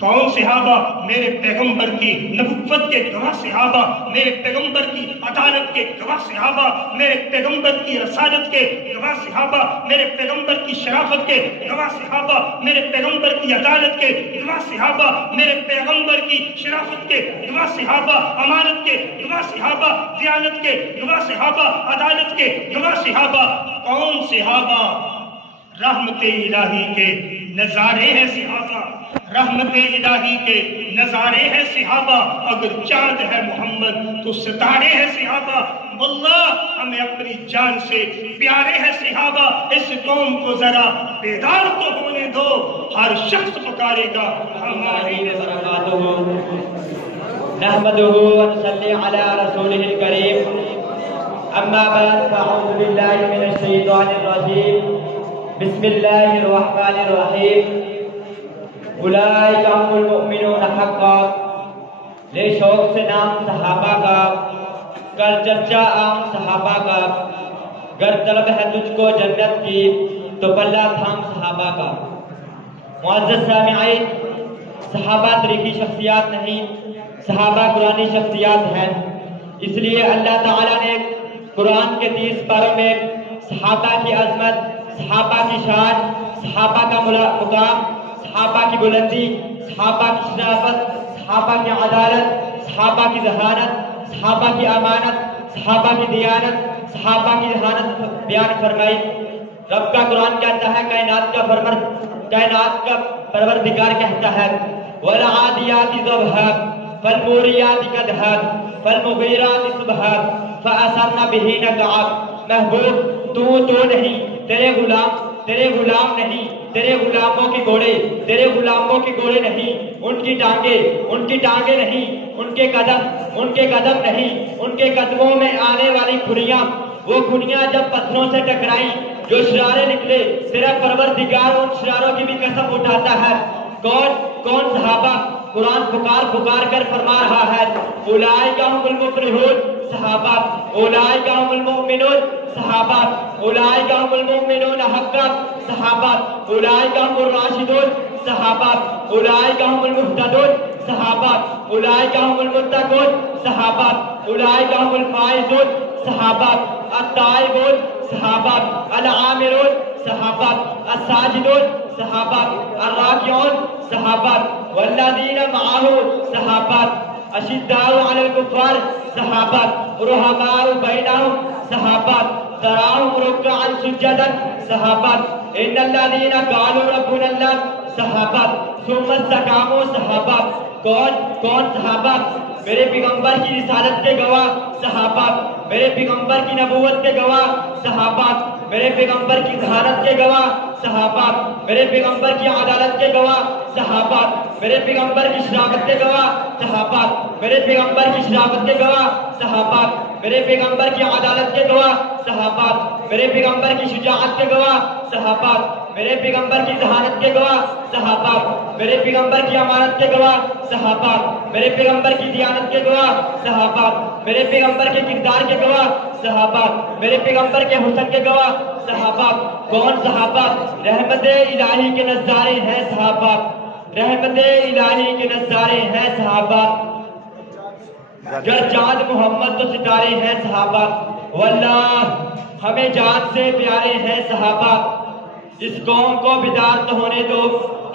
کون صحابہ؟ میرے پیغمبر کی نبوت کے گواہ صحابہ، میرے پیغمبر کی عدالت کے گواہ صحابہ، میرے پیغمبر کی رسالت کے گواہ صحابہ، میرے پیغمبر کی شرافت کے گواہ صحابہ، میرے پیغمبر کی عدالت کے گواہ صحابہ، میرے پیغمبر کی شرافت کے گواہ صحابہ، امانت کے گواہ صحابہ، دیانت کے گواہ صحابہ، عدالت کے گواہ صحابہ. کون صحابہ؟ رحمت الہی کے نظارے ہیں صحابہ، رحمت الہی کے نظارے ہیں صحابہ. اگر چاند ہے محمد تو ستارے ہیں صحابہ. واللہ ہمیں اپنی جان سے پیارے ہیں صحابہ. اس قوم کو ذرا بیدار تو ہونے دو، ہر شخص پکارے گا ہماری نحمدہ ونصلی علی رسولہ الکریم. اما بعد فاعوذ باللہ من الشیطان الرجیم. بسم اللہ الرحمن الرحیم. اولئک هم المؤمنون حقا. لے شوق سے نام صحابہ کا، کر چرچا عام صحابہ کا. گر طلب ہے تجھ کو جنت کی تو پلہ تھام صحابہ کا. معزز سامعین، صحابہ تاریخی شخصیات نہیں، صحابہ قرآنی شخصیات ہیں. اس لیے اللہ تعالیٰ نے قرآن کے 30 پاروں میں صحابہ کی عظمت، صحابہ کی شان، صحابہ کا مقام، صحابہ کی بلندی، صحابہ کی شرافت، صحابہ کی عدالت، صحابہ کی ذہانت، صحابہ کی امانت، صحابہ کی دیانت، صحابہ کی ذہانت بیان فرمائی. رب کا قرآن کہتا ہے، کائنات کا پروردگار کہتا ہے والعادیات ضبحا فالموریات قدحا فالمغیرات صبحا فأثرن به نقعا. محبوب تو نہیں، تیرے غلام نہیں، تیرے غلاموں کے گھوڑے نہیں، ان کی ٹانگیں نہیں، ان کے قدم نہیں، ان کے قدموں میں آنے والی کھڑیاں، وہ کھڑیاں جب پتھروں سے ٹکرائیں جو شرارے نکلے، تیرا پروردگار ان شراروں کی بھی قسم اٹھاتا ہے. کون صحابہ؟ قرآن پکار کر فرما رہا ہے اولئک هم المفلحون صحابہ، اولئک هم المؤمنون صحابہ، اولئک هم المؤمنون حقا صحابہ، اولئک هم الراشدون صحابہ، اولئک هم المهتدون صحابہ، اولئک هم المتقون صحابہ، اولئک هم الفائزون صحابہ، التائبون صحابہ، العامرون صحابہ، الساجدون صحابہ، الراکعون صحابہ، والذین معه صحابہ، اشداء علی الکفار صحابہ، رحماء بینہم صحابہ، تراہم رکعا سجدا صحابہ، ان الذین قالوا ربنا اللہ صحابہ، ثم استقاموا صحابہ. کون صحابہ؟ میرے پیغمبر کی رسالت کے گواہ صحابہ، میرے پیغمبر کی نبوت کے گواہ صحابہ، میرے پیغمبر کی ذہانت کے گواہ صحابہ، میرے پیغمبر کی عدالت کے گواہ صحابہ، میرے پیغمبر کی شرافت کے گواہ صحابہ، میرے پیغمبر کی شرافت کے گواہ صحابہ، میرے پیغمبر کی عدالت کے گواہ صحابہ، میرے پیغمبر کی شجاعت کے گواہ صحابہ، میرے پیغمبر کی ذہانت کے گواہ صحابہ، میرے پیغمبر کی امانت کے گواہ صحابہ، میرے پیغمبر کی دیانت کے گواہ صحابہ، میرے پیغمبر کے کردار کے گواہ صحابہ، میرے پیغمبر کے حسن کے گواہ صحابہ. کون صحابہ؟ رحمت الہی کے نظارے ہیں صحابہ. رحمت الہی کے نظارے ہیں صحابہ. گر چاند محمد تو ستارے ہیں صحابہ. واللہ ہمیں جان سے پیارے ہیں صحابہ. اس قوم کو بیدار تو ہونے دو،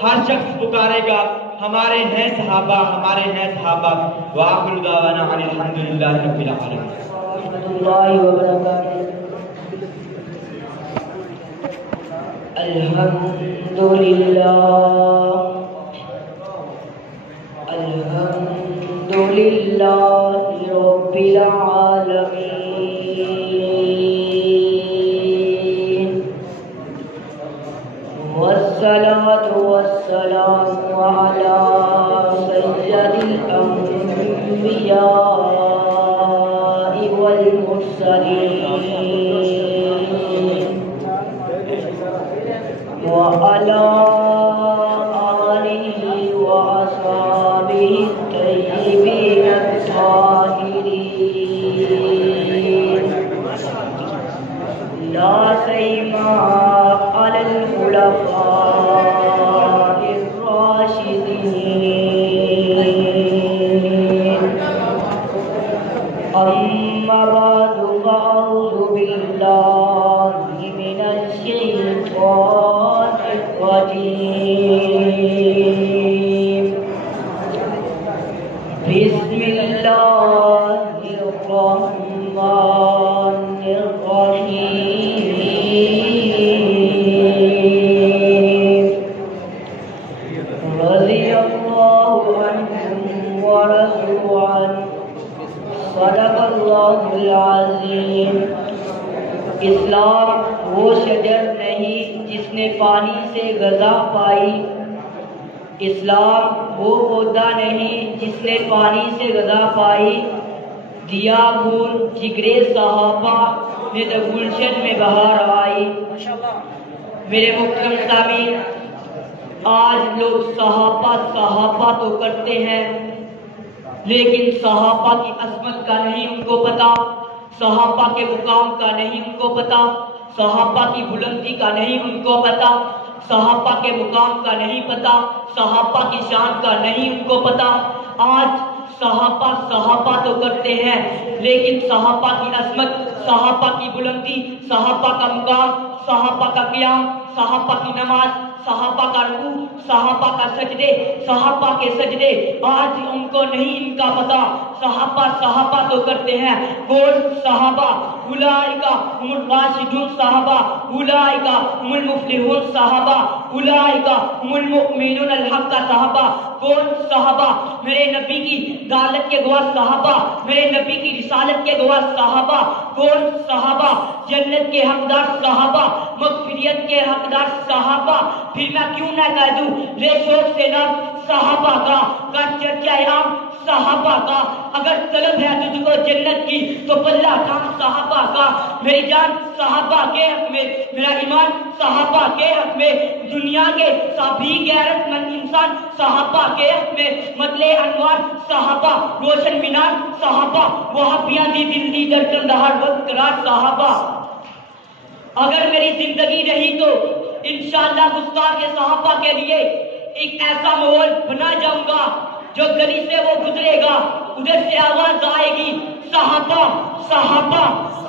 ہر شخص پکارے گا ہمارے ہیں صحابہ، ہمارے ہیں صحابہ. وآخر دعوانا ان الحمدللہ رب العالمین. ورحمۃ اللہ وبرکاتہ. الحمدللہ الحمدللہ رب العالمین. والصلاة والسلام على سيد الأنبياء والمرسلين وعلى آله وأصحابه الطيبين الطاهرين لا سيما على الخلفاء الراشدين. أما بعد فأعوذ بالله من الشيطان الرجيم. بسم الله الرحمن الرحيم. رضي الله عنهم ورضوا عنه صدق الله العظيم. اسلام وہ شجر نہیں جس نے پانی سے غذا پائی. اسلام وہ پودا نہیں جس نے پانی سے غذا پائی. دیا پھول جگرے صحابہ نے تو گلشن میں بہار آئی. میرے محترم سامعین، آج لوگ صحابہ تو کرتے ہیں، لیکن صحابہ کی عظمت کا نہیں ان کو پتا، صحابہ کے مقام کا نہیں ان کو پتا، صحابہ کی بلندی کا نہیں ان کو پتا، صحابہ کے مقام کا نہیں پتا، صحابہ کی شان کا نہیں ان کو پتا. آج صحابہ تو کرتے ہیں، لیکن صحابہ کی عظمت، صحابہ کی بلندی، صحابہ کا مقام، صحابہ کا قیام، صحابہ کی نماز، صحابہ کا رکوع، صحابہ کا سجدے، صحابہ کے سجدے آج ان کو نہیں ان کا پتا. صحابہ تو کرتے ہیں. کون صحابہ؟ اولئک هم الراشدون صحابہ، اولئک هم المفلحون صحابہ، اولئک هم المؤمنون الحق صحابہ. کون صحابہ؟ میرے نبی کی دعوت کے گواہ صحابہ، میرے نبی کی رسالت کے گواہ صحابہ. کون صحابہ؟ جنت کے حقدار صحابہ، مغفرت کے حقدار صحابہ. پھر میں کیوں نہ کہہ دوں لے شوق سے نام صحابہ کا، کر چرچا عام صحابہ کا. اگر طلب ہے تجھ کو جنت کی تو پلہ کام صحابہ کا. میری جان صحابہ کے حق میں، میرا ایمان صحابہ کے حق میں، دنیا کے سبھی غیرت مند انسان صحابہ کے حق میں. مطلع انوار صحابہ، روشن مینار صحابہ، وہابیاں دی دل دی درکن ہر وقت قرار صحابہ. اگر میری زندگی رہی تو انشاءاللہ گستاخ صحابہ کے لیے ایک ایسا ماحول بنا جاؤں گا، جو گلی سے وہ گزرے گا ادھر سے آواز آئے گی صحابہ صحابہ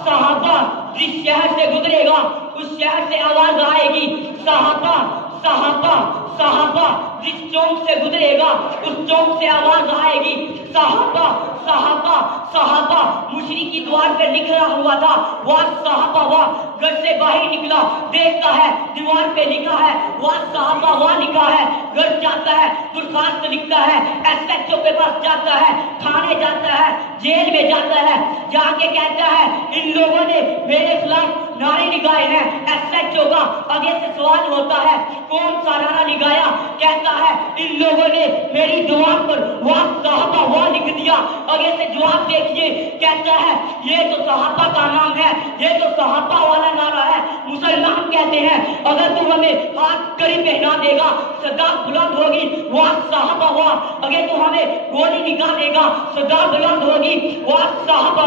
صحابہ. جس شہر سے گزرے گا اس شہر سے آواز آئے گی صحابہ صحابہ صحابہ. جس چوک سے گزرے گا اس چوک سے آواز آئے گی صحابہ صحابہ صحابہ. مشرق کی دیوار پہ لکھا ہوا تھا وہ صحابہ وہ. گھر سے باہر نکلا دیکھتا ہے دیوار پہ لکھا ہے وہ صحابہ وہ لکھا ہے. گھر جاتا ہے درخواست لکھتا ہے، SHO کے پاس جاتا ہے، تھانے جاتا ہے، جیل میں جاتا ہے، جا کے کہتا ہے ان لوگوں نے میرے خلاف نعرے لگائے ہیں. SHO کا آگے سے سوال ہوتا ہے کون سا نعرہ لگایا؟ کہتا ہے ان لوگوں نے میری دیوار پر وہ صحابہ وہ لکھ دیا. آگے سے جواب دیکھیے، کہتا ہے یہ تو صحابہ کا نام ہے، یہ تو صحابہ والا نعرہ ہے. مسلمان کہتے ہیں اگر تم ہمیں ہاتھ کڑی پہنا دے گا صدا بلند ہوگی وہ صحابہ وہ. اگر تم ہمیں گولی نکال دے گا صدا بلند ہوگی وہ صحابہ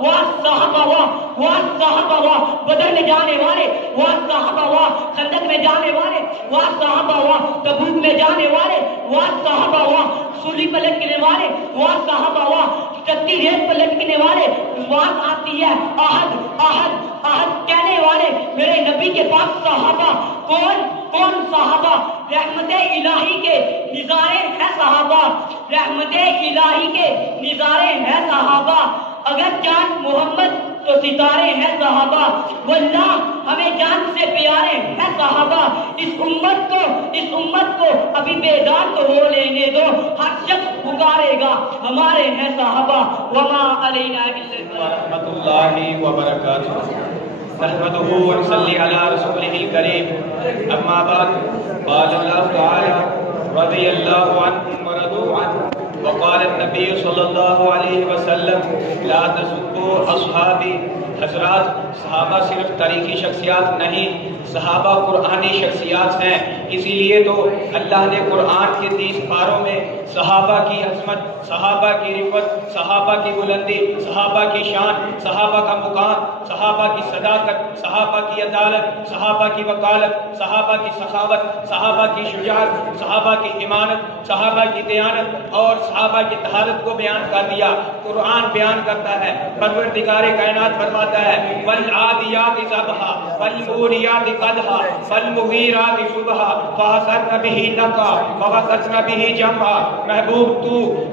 وہ صحابہ وہ والصحابہ و بدر میں جانے والے، والصحابہ و خندق میں جانے والے، والصحابہ و تبوک میں جانے والے، والصحابہ و سولی پر لٹکنے والے، والصحابہ و کتی ریت پر لٹکنے والے. بات آتی ہے احد احد احد کہنے والے میرے نبی کے پاس صحابہ کون کون صحابہ؟ رحمت الہی کے نظارے ہیں صحابہ، رحمت الہی کے نظارے ہیں صحابہ. اگر چاند محمد تو ستارے ہیں صحابہ، واللہ ہمیں جان سے پیارے ہیں صحابہ. اس امت کو ابھی بیدار تو ہو لینے دو، ہر شخص پکارے گا ہمارے ہیں صحابہ. وما علینا ورحمۃ اللہ وبرکاتہ. نحمده ونصلي على رسوله الكريم. اما بعد، قال الله تعالى رضي الله عنهم ورضوا عنه، وقال النبي صلی اللہ علیہ وسلم لا تسبوا اصحابی. حضرات، صحابہ صرف تاریخی شخصیات نہیں، صحابہ قرآنی شخصیات ہیں. اسی لیے تو اللہ نے قرآن کے 30 پاروں میں صحابہ کی عظمت، صحابہ کی رفت، صحابہ کی بلندی، صحابہ کی شان، صحابہ کا مقام، صحابہ کی صداقت، صحابہ کی عدالت، صحابہ کی وکالت، صحابہ کی سخاوت، صحابہ کی شجاعت، صحابہ کی ایمانت، صحابہ کی دیانت اور صحابہ کی طہارت کو بیان کر دیا. قرآن بیان کرتا ہے، پروردگار کائنات فرماتا ہے والعادیات ضبحا والموریات قدحا والمغیرات صبحا فحسرن به نقعا فوسطن به جمعا. محبوب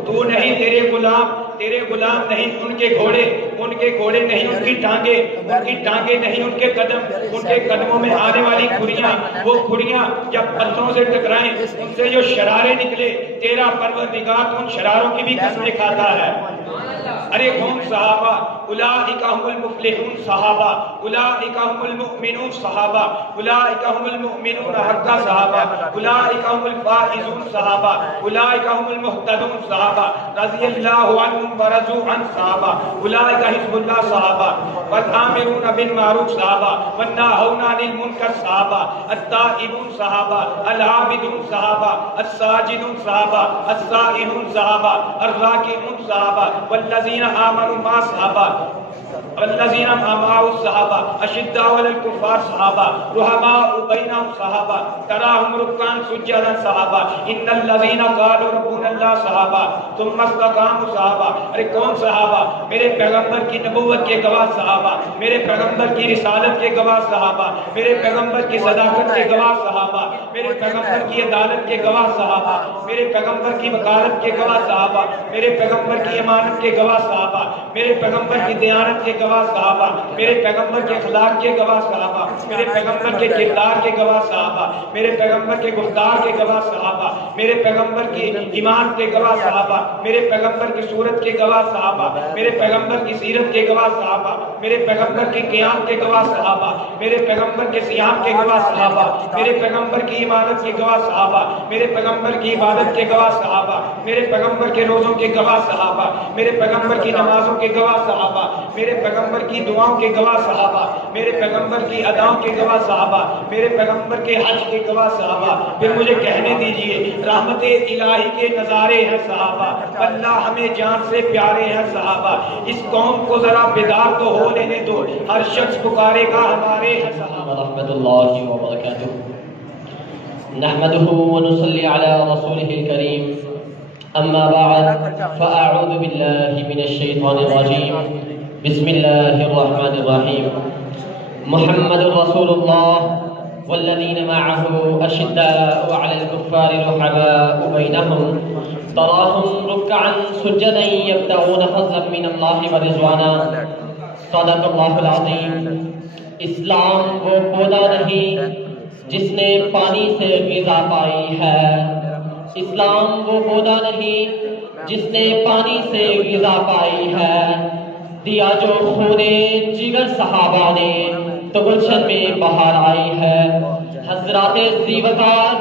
تو نہیں، تیرے غلام نہیں، ان کے گھوڑے نہیں، ان کی ٹانگیں نہیں، ان کے قدموں میں آنے والی کھڑیاں، وہ کھڑیاں جب پتھروں سے ٹکرائیں ان سے جو شرارے نکلے، تیرا پروردگار ان شراروں کی بھی قسمیں کھاتا ہے. ارے ہم صحابہ اولئک هم المفلحون صحابہ، اولئک هم المؤمنون صحابہ، اولئک هم المؤمنون حقا صحابہ، اولئک هم الفائزون صحابہ، اولئک هم المهتدون صحابہ، رضی اللہ عنہم ورضوا عن صحابہ، اولئک حزب اللہ صحابہ، والآمرون بالمعروف صحابہ، والناہون عن المنکر صحابہ، التائبون صحابہ، العابدون صحابہ، الساجدون صحابہ، السائحون صحابہ، الراکعون صحابہ، والذین آمنوا مع صحابہ، والذین معه الصحابہ، اشداء علی الکفار صحابہ، رحماء بینہم صحابہ، تراہم رکعا سجدا صحابہ، ان الذین قالوا ربنا اللہ صحابہ ثم استقاموا صحابہ. ارے کون صحابہ؟ میرے پیغمبر کی نبوت کے گواہ صحابہ، میرے پیغمبر کی رسالت کے گواہ صحابہ، میرے پیغمبر کی صداقت کے گواہ صحابہ، میرے پیغمبر کی عدالت کے گواہ صحابہ، میرے پیغمبر کی وکالت کے گواہ صحابہ، میرے پیغمبر کی امانت کے گواہ صحابہ، میرے پیغمبر کی دیانت کے گواہ صحابہ، میرے پیغمبر کے اخلاق کے گواہ صحابہ، میرے پیغمبر کے کردار کے گواہ صحابہ، میرے پیغمبر کے گفتار کے گواہ صحابہ، میرے پیغمبر کی ایمان کے گواہ صحابہ، میرے پیغمبر کی صورت کے گواہ صحابہ، میرے پیغمبر کی سیرت کے گواہ صحابہ، میرے پیغمبر کے قیام کے گواہ صحابہ، میرے پیغمبر کے صیام کے گواہ صحابہ، میرے پیغمبر کی عبادت کے گواہ صحابہ، میرے پیغمبر کی عبادت کے گواہ صحابہ، میرے پیغمبر کے روزوں کے گواہ صحابہ، میرے پیغمبر کی نمازوں کے گواہ صحابہ، میرے پیغمبر کی دعاؤں کے گواہ صحابہ، میرے پیغمبر کی اداؤں کے گواہ صحابہ، میرے پیغمبر کے حج کے گواہ صحابہ. پھر مجھے کہنے دیجئے رحمت الہی کے نظارے ہیں صحابہ، اللہ ہمیں جان سے پیارے ہیں صحابہ. اس قوم کو ذرا بیدار تو ہو لینے دو، ہر شخص پکارے گا ہمارے ہیں صحابہ. رحمت اللہ وبرکاتہ. نحمده ونصلي على رسوله الكريم. اما بعد فاعوذ بالله من الشيطان الرجيم. بسم الله الرحمن الرحيم. محمد رسول الله والذين معه أشداء على الكفار رحماء بينهم تراهم ركعا سجدا يبتغون فضلا من الله ورضوانا. صدق اللہ العظیم. اسلام وہ پودا نہیں جس نے پانی سے غذا پائی ہے، اسلام وہ پودا نہیں جس نے پانی سے غذا پائی ہے. دیا جو خونے جگر صحابہ نے تو گلشن میں بہار آئی ہے. حضرات زیوکار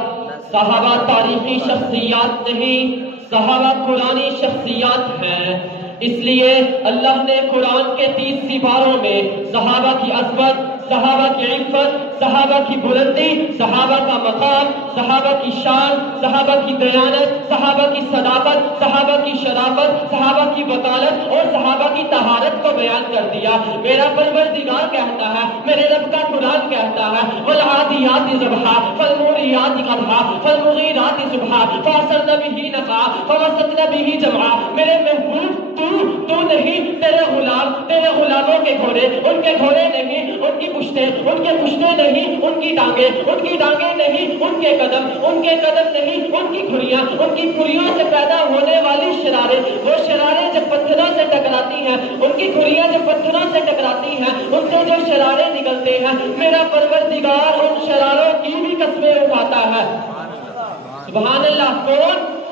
صحابہ تاریخی شخصیات نہیں، صحابہ قرآنی شخصیات ہیں. اس لیے اللہ نے قرآن کے 30 سپاروں میں صحابہ کی عظمت، صحابہ کی عفت، صحابہ کی بلندی، صحابہ کا مقام، صحابہ کی شان، صحابہ کی دیانت، صحابہ کی صداقت، صحابہ کی شرافت، صحابہ کی وکالت اور صحابہ کی طہارت کو بیان کر دیا۔ میرا پروردگار کہتا ہے، میرے رب کا قرآن کہتا ہے والعادیات ضبحا فالموریات قدحا فالمغیرات صبحا فاثرن بہ نقعا فوسطن بہ جمعا۔ میرے محبوب تو نہیں، تیرے غلاموں کے گھوڑے، ان کے گھوڑے نہیں، ان کی پشتیں نہیں، ان کی ٹانگیں نہیں، ان کے قدم نہیں، ان کی کھڑیاں، ان کی کھڑیوں سے پیدا ہونے والی شراریں، وہ شراریں جب پتھروں سے ٹکراتی ہیں، ان کی کھڑیاں جب پتھروں سے ٹکراتی ہیں، ان سے جو شراریں نکلتے ہیں، میرا پروردگار ان شراروں کی بھی قسمیں اٹھاتا ہے۔ سبحان اللہ۔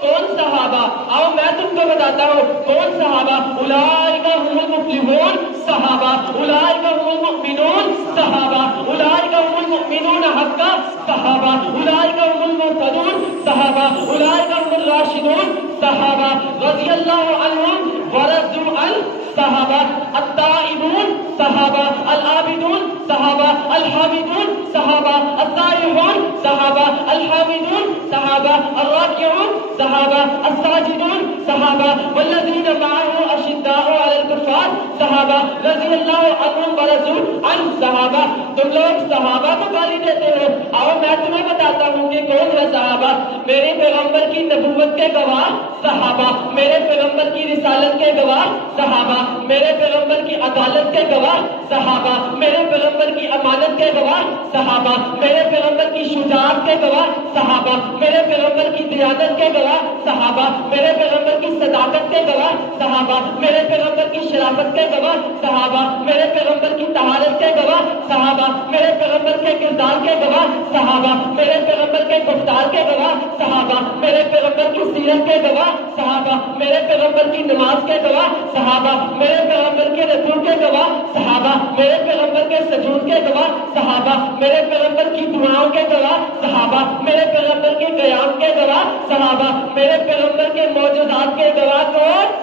کون صحابہ؟ آؤ میں تم کو بتاتا ہوں کون صحابہ۔ اولئک هم المفلحون صحابہ، اولئک هم المؤمنون صحابہ، اولئک هم المؤمنون حقا صحابہ، اولئک هم المهتدون صحابہ، اولئک هم الراشدون صحابہ رضی اللہ عنہم ورضوا عنہ صحابہ، التائبون صحابہ، العابدون صحابہ، الحامدون صحابہ، السائحون صحابہ، الحامدون صحابہ، الراکعون صحابہ، الساجدون صحابہ، والذین معه اشداء علی الکفار صحابہ رضی اللہ عنہم ورضوا عنہ صحابہ۔ تم لوگ صحابہ کو گالی دیتے ہو، اور میں تمہیں بتاتا ہوں کہ کون ہے صحابہ۔ میرے پیغمبر کی نبوت کے گواہ صحابہ، میرے پیغمبر کی رسالت کے گواہ صحابہ، میرے پیغمبر کی عدالت کے گواہ صحابہ، میرے پیغمبر کی امانت کے گواہ صحابہ، میرے پیغمبر کی شجاعت کے گواہ صحابہ، میرے پیغمبر کی دیانت کے گواہ صحابہ، میرے پیغمبر کی صداقت کے گواہ صحابہ، میرے پیغمبر کی شرافت کے گواہ صحابہ، میرے پیغمبر کی طہارت کے گواہ صحابہ، میرے پیغمبر کے کردار کے گواہ صحابہ، میرے پیغمبر کے گفتار کے گواہ صحابہ، میرے پیغمبر کی سیرت کے گواہ صحابہ، میرے پیغمبر کی نماز کے گواہ صحابہ، میرے پیغمبر کے رکوع کے گواہ صحابہ، میرے پیغمبر کے سجود کے گواہ صحابہ، میرے پیغمبر کی دعاؤں کے گواہ صحابہ، میرے پیغمبر کے قیام کے گواہ صحابہ، میرے پیغمبر کے معجزات کے گواہ کون؟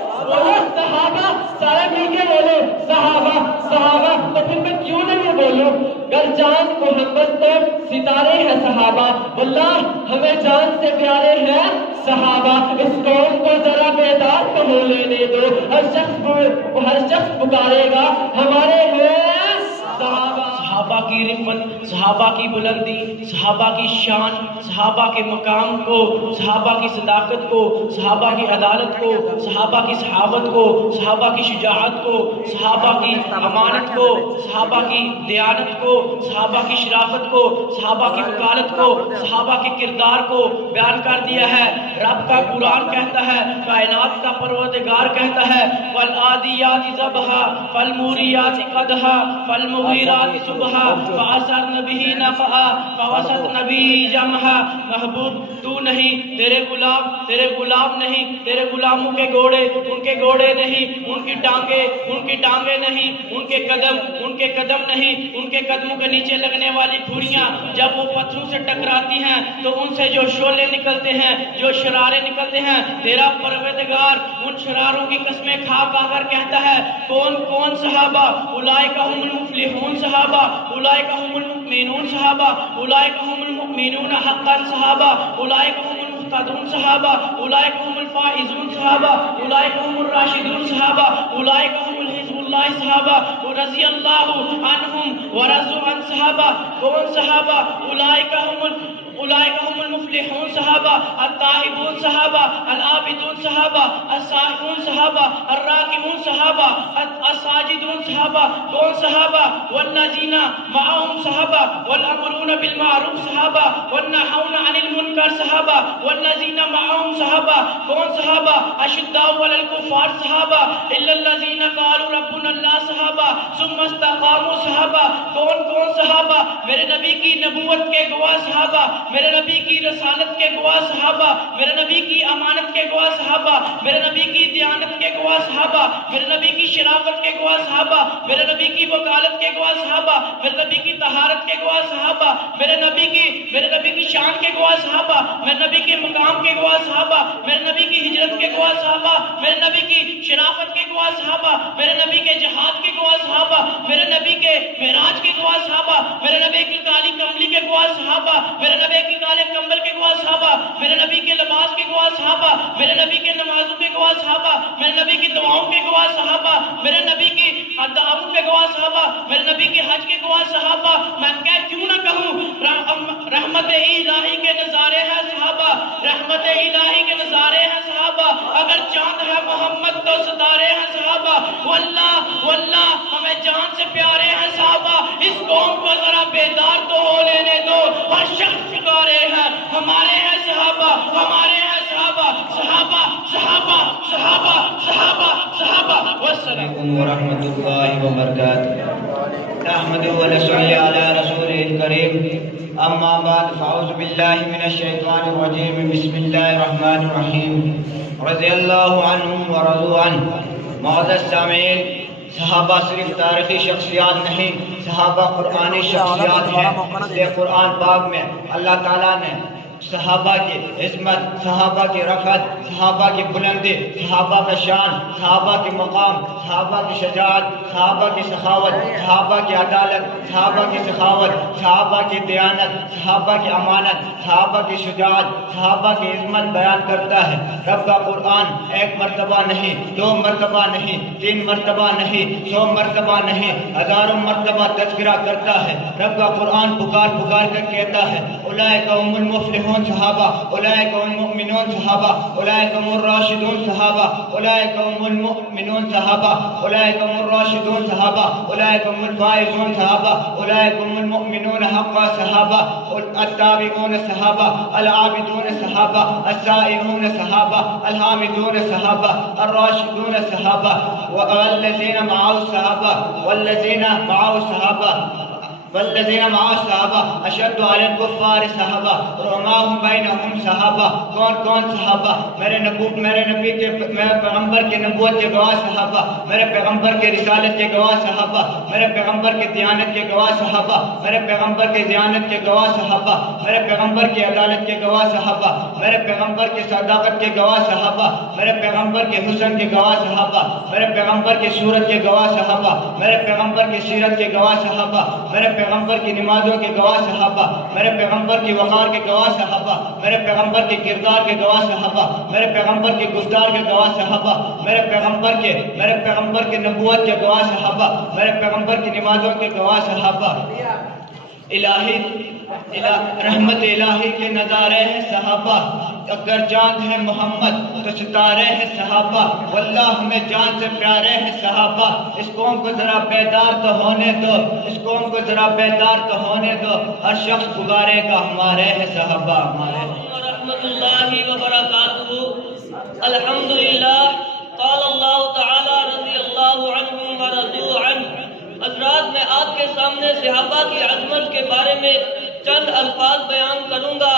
صحابہ۔ سارے مل کے بولو صحابہ۔ تو پھر میں کیوں نہیں بولوں؟ گر جان محمد تو ستارے ہیں صحابہ، واللہ ہمیں جان سے پیارے ہیں صحابہ۔ اس قوم کو ذرا بیدار تو ہو لینے دو، ہر شخص پکارے گا ہمارے ہیں صحابہ۔ صحابہ کی رفت، صحابہ کی بلندی، صحابہ کی شان، صحابہ کے مقام کو، صحابہ کی صداقت کو، صحابہ کی عدالت کو، صحابہ کی صحابت کو، صحابہ کی شجاعت کو، صحابہ کی امانت کو، صحابہ کی دیانت کو، صحابہ کی شرافت کو، صحابہ کی وکالت کو، صحابہ کے کردار کو بیان کر دیا ہے۔ رب کا قرآن کہتا ہے، کائنات کا پروردگار کہتا ہے والعادیات ضبحا فالموریات قدحا فالمغیرات صبحا فاثرن بہ نقعا فوسطن بہ جمعا۔ محبوب تو نہیں، تیرے غلام نہیں، تیرے غلاموں کے گھوڑے، ان کے گھوڑے نہیں، ان کی ٹانگیں نہیں، ان کے قدم نہیں، ان کے قدموں کے نیچے لگنے والی کھڑیاں جب وہ پتھروں سے ٹکراتی ہیں تو ان سے جو شعلے نکلتے ہیں، جو شرارے نکلتے ہیں، تیرا پروردگار ان شراروں کی قسمیں کھا کر کہتا ہے کون صحابہ؟ اولئک هم المفلحون صحابہ، اولئک هم المؤمنون صحابہ، اولئک هم المؤمنون حقا صحابہ، اولئک هم المهتدون صحابہ، اولئک هم الفائزون صحابہ، اولئک هم الراشدون صحابہ، اولئک هم الحزب اللہ صحابہ رضی اللہ عنہم ورضوا عن صحابہ۔ کون صحابہ؟ اولئک هم المفلحون صحابہ، التائبون صحابہ، العابدون صحابہ، السائحون صحابہ، الراکعون صحابہ، الساجدون صحابہ۔ کون صحابہ؟ والذین معهم صحابہ، والامرون بالمعروف صحابہ، والنہون عن المنکر صحابہ، والذین معهم صحابہ۔ کون صحابہ؟ اشداء علی الکفار صحابہ، الا الذین قالوا ربنا اللہ صحابہ ثم استقاموا صحابہ۔ کون صحابہ؟ میرے نبی کی نبوت کے گواہ صحابہ، میرے نبی کی رسالت کے گواہ صحابہ، میرے نبی کی امانت کے گواہ صحابہ، میرے نبی کی دیانت کے گواہ صحابہ، میرے نبی کی شرافت کے گواہ صحابہ، میرے نبی کی وکالت کے گواہ صحابہ، میرے نبی کی طہارت کے گواہ صحابہ، میرے نبی کی شان کے گواہ صحابہ، میرے نبی کے مقام کے گواہ صحابہ، میرے نبی کی ہجرت کے گواہ صحابہ، میرے نبی کی شرافت کے گواہ صحابہ، میرے نبی کے جہاد کے گواہ صحابہ، میرے نبی کے معراج کے گواہ صحابہ، میرے نبی کی کالی کمبلی کے گواہ صحابہ، میرے نبی کی کالے کمبل کے گواہ صحابہ، میرے نبی کے لباس کے گواہ صحابہ، میرے نبی کے نمازوں کے گواہ صحابہ، میرے نبی کی دعاؤں کے گواہ صحابہ، میرے نبی کی دعاؤں کے گواہ صحابہ، میرے نبی کے حج کے گواہ صحابہ، میں کیوں نہ کہوں رحمت الہی کے نظارے ہیں صحابہ، رحمت الہی کے نظارے ہیں صحابہ، اگر چاند ہے محمد تو ستارے ہیں صحابہ، واللہ ہمیں جان سے پیارے ہیں صحابہ، اس قوم کو ذرا بیدار تو ہو لینے دو، ہر شخص پکارے ہیں ہمارے ہیں صحابہ، ہمارے ہیں صحابہ، صحابہ صحابہ صحابہ صحابہ صحابہ۔ والسلام علیکم ورحمۃ اللہ وبرکاتہ۔ نحمده ونصلي على رسوله الكريم، اما بعد فاعوذ بالله من الشیطان الرجیم، بسم اللہ الرحمن الرحیم، رضی اللہ عنہم ورضوا عنہ۔ معزز سامعین، صحابہ صرف تاریخی شخصیات نہیں، صحابہ قرآنی شخصیات ہیں، اس لیے قرآن پاک میں اللہ تعالیٰ نے صحابہ کی عظمت، صحابہ کی رفعت، صحابہ کی بلندی، صحابہ کا شان، صحابہ کی مقام، صحابہ کی شجاعت، صحابہ کی سخاوت، صحابہ کی عدالت، صحابہ کی سخاوت، صحابہ کی دیانت، صحابہ کی امانت، صحابہ کی شجاعت، صحابہ کی عظمت بیان کرتا ہے۔ رب کا قرآن ایک مرتبہ نہیں، دو مرتبہ نہیں، تین مرتبہ نہیں، 100 مرتبہ نہیں، ہزاروں مرتبہ تذکرہ کرتا ہے۔ رب کا قرآن پکار پکار کر کہتا ہے اولئک هم المفلحون صحابہ، اولئک هم المؤمنون صحابہ، اولئک هم الراشدون صحابہ، اولئک هم المؤمنون صحابہ، اولئک هم الراشدون صحابہ، اولئک هم الفائزون صحابہ، اولئک هم المؤمنون حقا صحابہ، التابعون صحابہ، العابدون صحابہ، السائرون صحابہ، الحامدون صحابہ، الراشدون صحابہ، والذین معه صحابہ، والذین معه صحابہ، والذین معه صحابہ، اشد علی الکفار صحابہ، رحماء بینہم صحابہ۔ کون کون صحابہ؟ میرے نبی کے پیغمبر کی نبوت کے گواہ صحابہ، میرے پیغمبر کے رسالت کے گواہ صحابہ، میرے پیغمبر کے دیانت کے گواہ صحابہ، میرے پیغمبر کے دیانت کے گواہ صحابہ، میرے پیغمبر کی عدالت کے گواہ صحابہ، میرے پیغمبر کی صداقت کے گواہ صحابہ، میرے پیغمبر کے حسن کے گواہ صحابہ، میرے پیغمبر کی صورت کے گواہ صحابہ، میرے پیغمبر کی سیرت کے گواہ صحابہ، میرے پیغمبر کی نمازوں کے گواہ صحابہ، میرے پیغمبر کی وقار کے گواہ صحابہ، میرے پیغمبر کے کردار کے گواہ صحابہ، میرے پیغمبر کی گفتار کے گواہ صحابہ، میرے پیغمبر کے نبوت کے گواہ صحابہ، میرے پیغمبر کی نمازوں کے گواہ صحابہ۔ رحمت الہی کے نظارے ہیں صحابہ، اگر چاند ہے محمد تو ستارے ہیں صحابہ، واللہ ہمیں جان سے پیارے ہیں صحابہ۔ اس قوم کو ذرا بیدار تو ہونے دو، اس قوم کو ذرا بیدار تو ہونے دو، ہر شخص پکارے گا ہمارے ہیں صحابہ، ہمارے ہیں۔ رحمت اللہ وبرکاتہ۔ الحمدللہ قال اللہ تعالی رضی اللہ عنہم ورضوا عنہ۔ حضرات، میں آپ کے سامنے صحابہ کی عظمت کے بارے میں چند الفاظ بیان کروں گا۔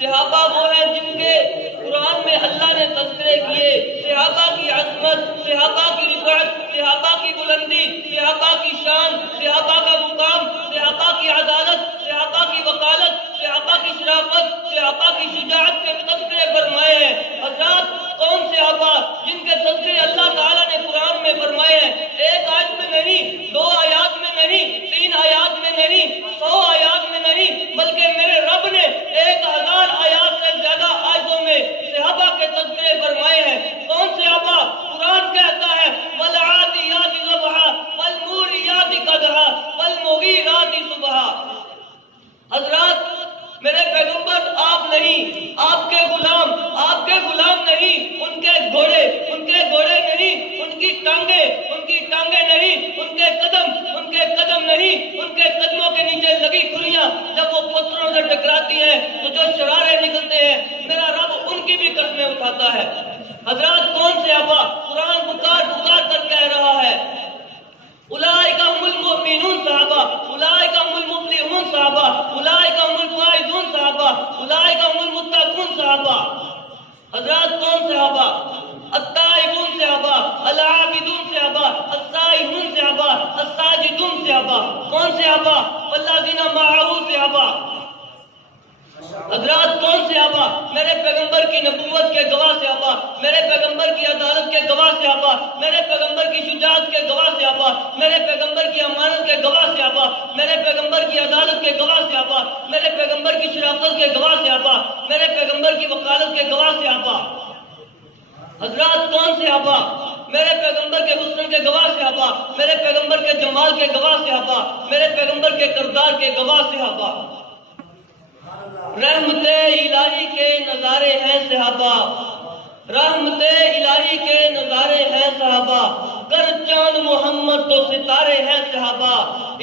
صحابہ وہ ہیں جن کے قرآن میں اللہ نے تذکرے کیے، صحابہ کی عظمت، صحابہ کی رفعت، صحابہ کی بلندی، صحابہ کی شان، صحابہ کا مقام، صحابہ کی عدالت، صحابہ کی وکالت، صحابہ کی شرافت، صحابہ کی شجاعت کے تذکرے فرمائے ہیں۔ حضرات، کون صحابہ جن کے تذکرے اللہ تعالیٰ نے قرآن میں فرمائے ہیں؟ ایک آیت میں نہیں، 2 آیات میں نہیں، 3 آیات میں نہیں، 100 آیات میں نہیں، بلکہ میرے رب نے 1000 آیات سے زیادہ آیتوں میں صحابہ کے تذکرے فرمائے ہیں۔ کون صحابہ؟ قرآن کہتا ہے وَالْعَادِيَاتِ ضَبْحًا وَالْمُورِيَاتِ قَدْحًا وَالْمُغِيرَاتِ صُبْحًا۔ حضرات، میرے پیغمبر آپ نہیں، آپ کے غلام نہیں، ان کے گھوڑے نہیں، ان کی ٹانگیں نہیں، ان کے قدم نہیں، ان کے قدموں کے نیچے لگی کھلیاں جب وہ پتھروں سے ٹکراتی ہیں تو جو شرارے نکلتے ہیں، میرا رب ان کی بھی قسمیں اٹھاتا ہے۔ حضرات، کون سے ابا؟ قرآن پکار کر کہہ رہا ہے اولئک هم المؤمنون صحابہ، اولئک هم المفلحون صحابہ، اولئک هم الفائزون صحابہ، کون صحابہ؟ والذین معہ صحابہ. حضرات کون صحابہ؟ میرے پیغمبر کی نبوت کے گواہ صحابہ، میرے پیغمبر کی عدالت کے گواہ صحابہ، میرے پیغمبر کی شجاعت کے گواہ صحابہ، میرے پیغمبر کی امانت کے گواہ صحابہ، میرے پیغمبر کی عدالت کے گواہ صحابہ، میرے پیغمبر کی شرافت کے گواہ صحابہ، میرے پیغمبر کی وکالت کے گواہ صحابہ. حضرات کون صحابہ؟ میرے پیغمبر کے حسن کے گواہ صحابہ، میرے پیغمبر کے جمال کے گواہ صحابہ، میرے پیغمبر کے کردار کے گواہ صحابہ. رحمت الہی کے نظارے ہیں صحابہ، رحمت الہی کے نظارے ہیں صحابہ. گر چاند محمد تو ستارے ہیں صحابہ.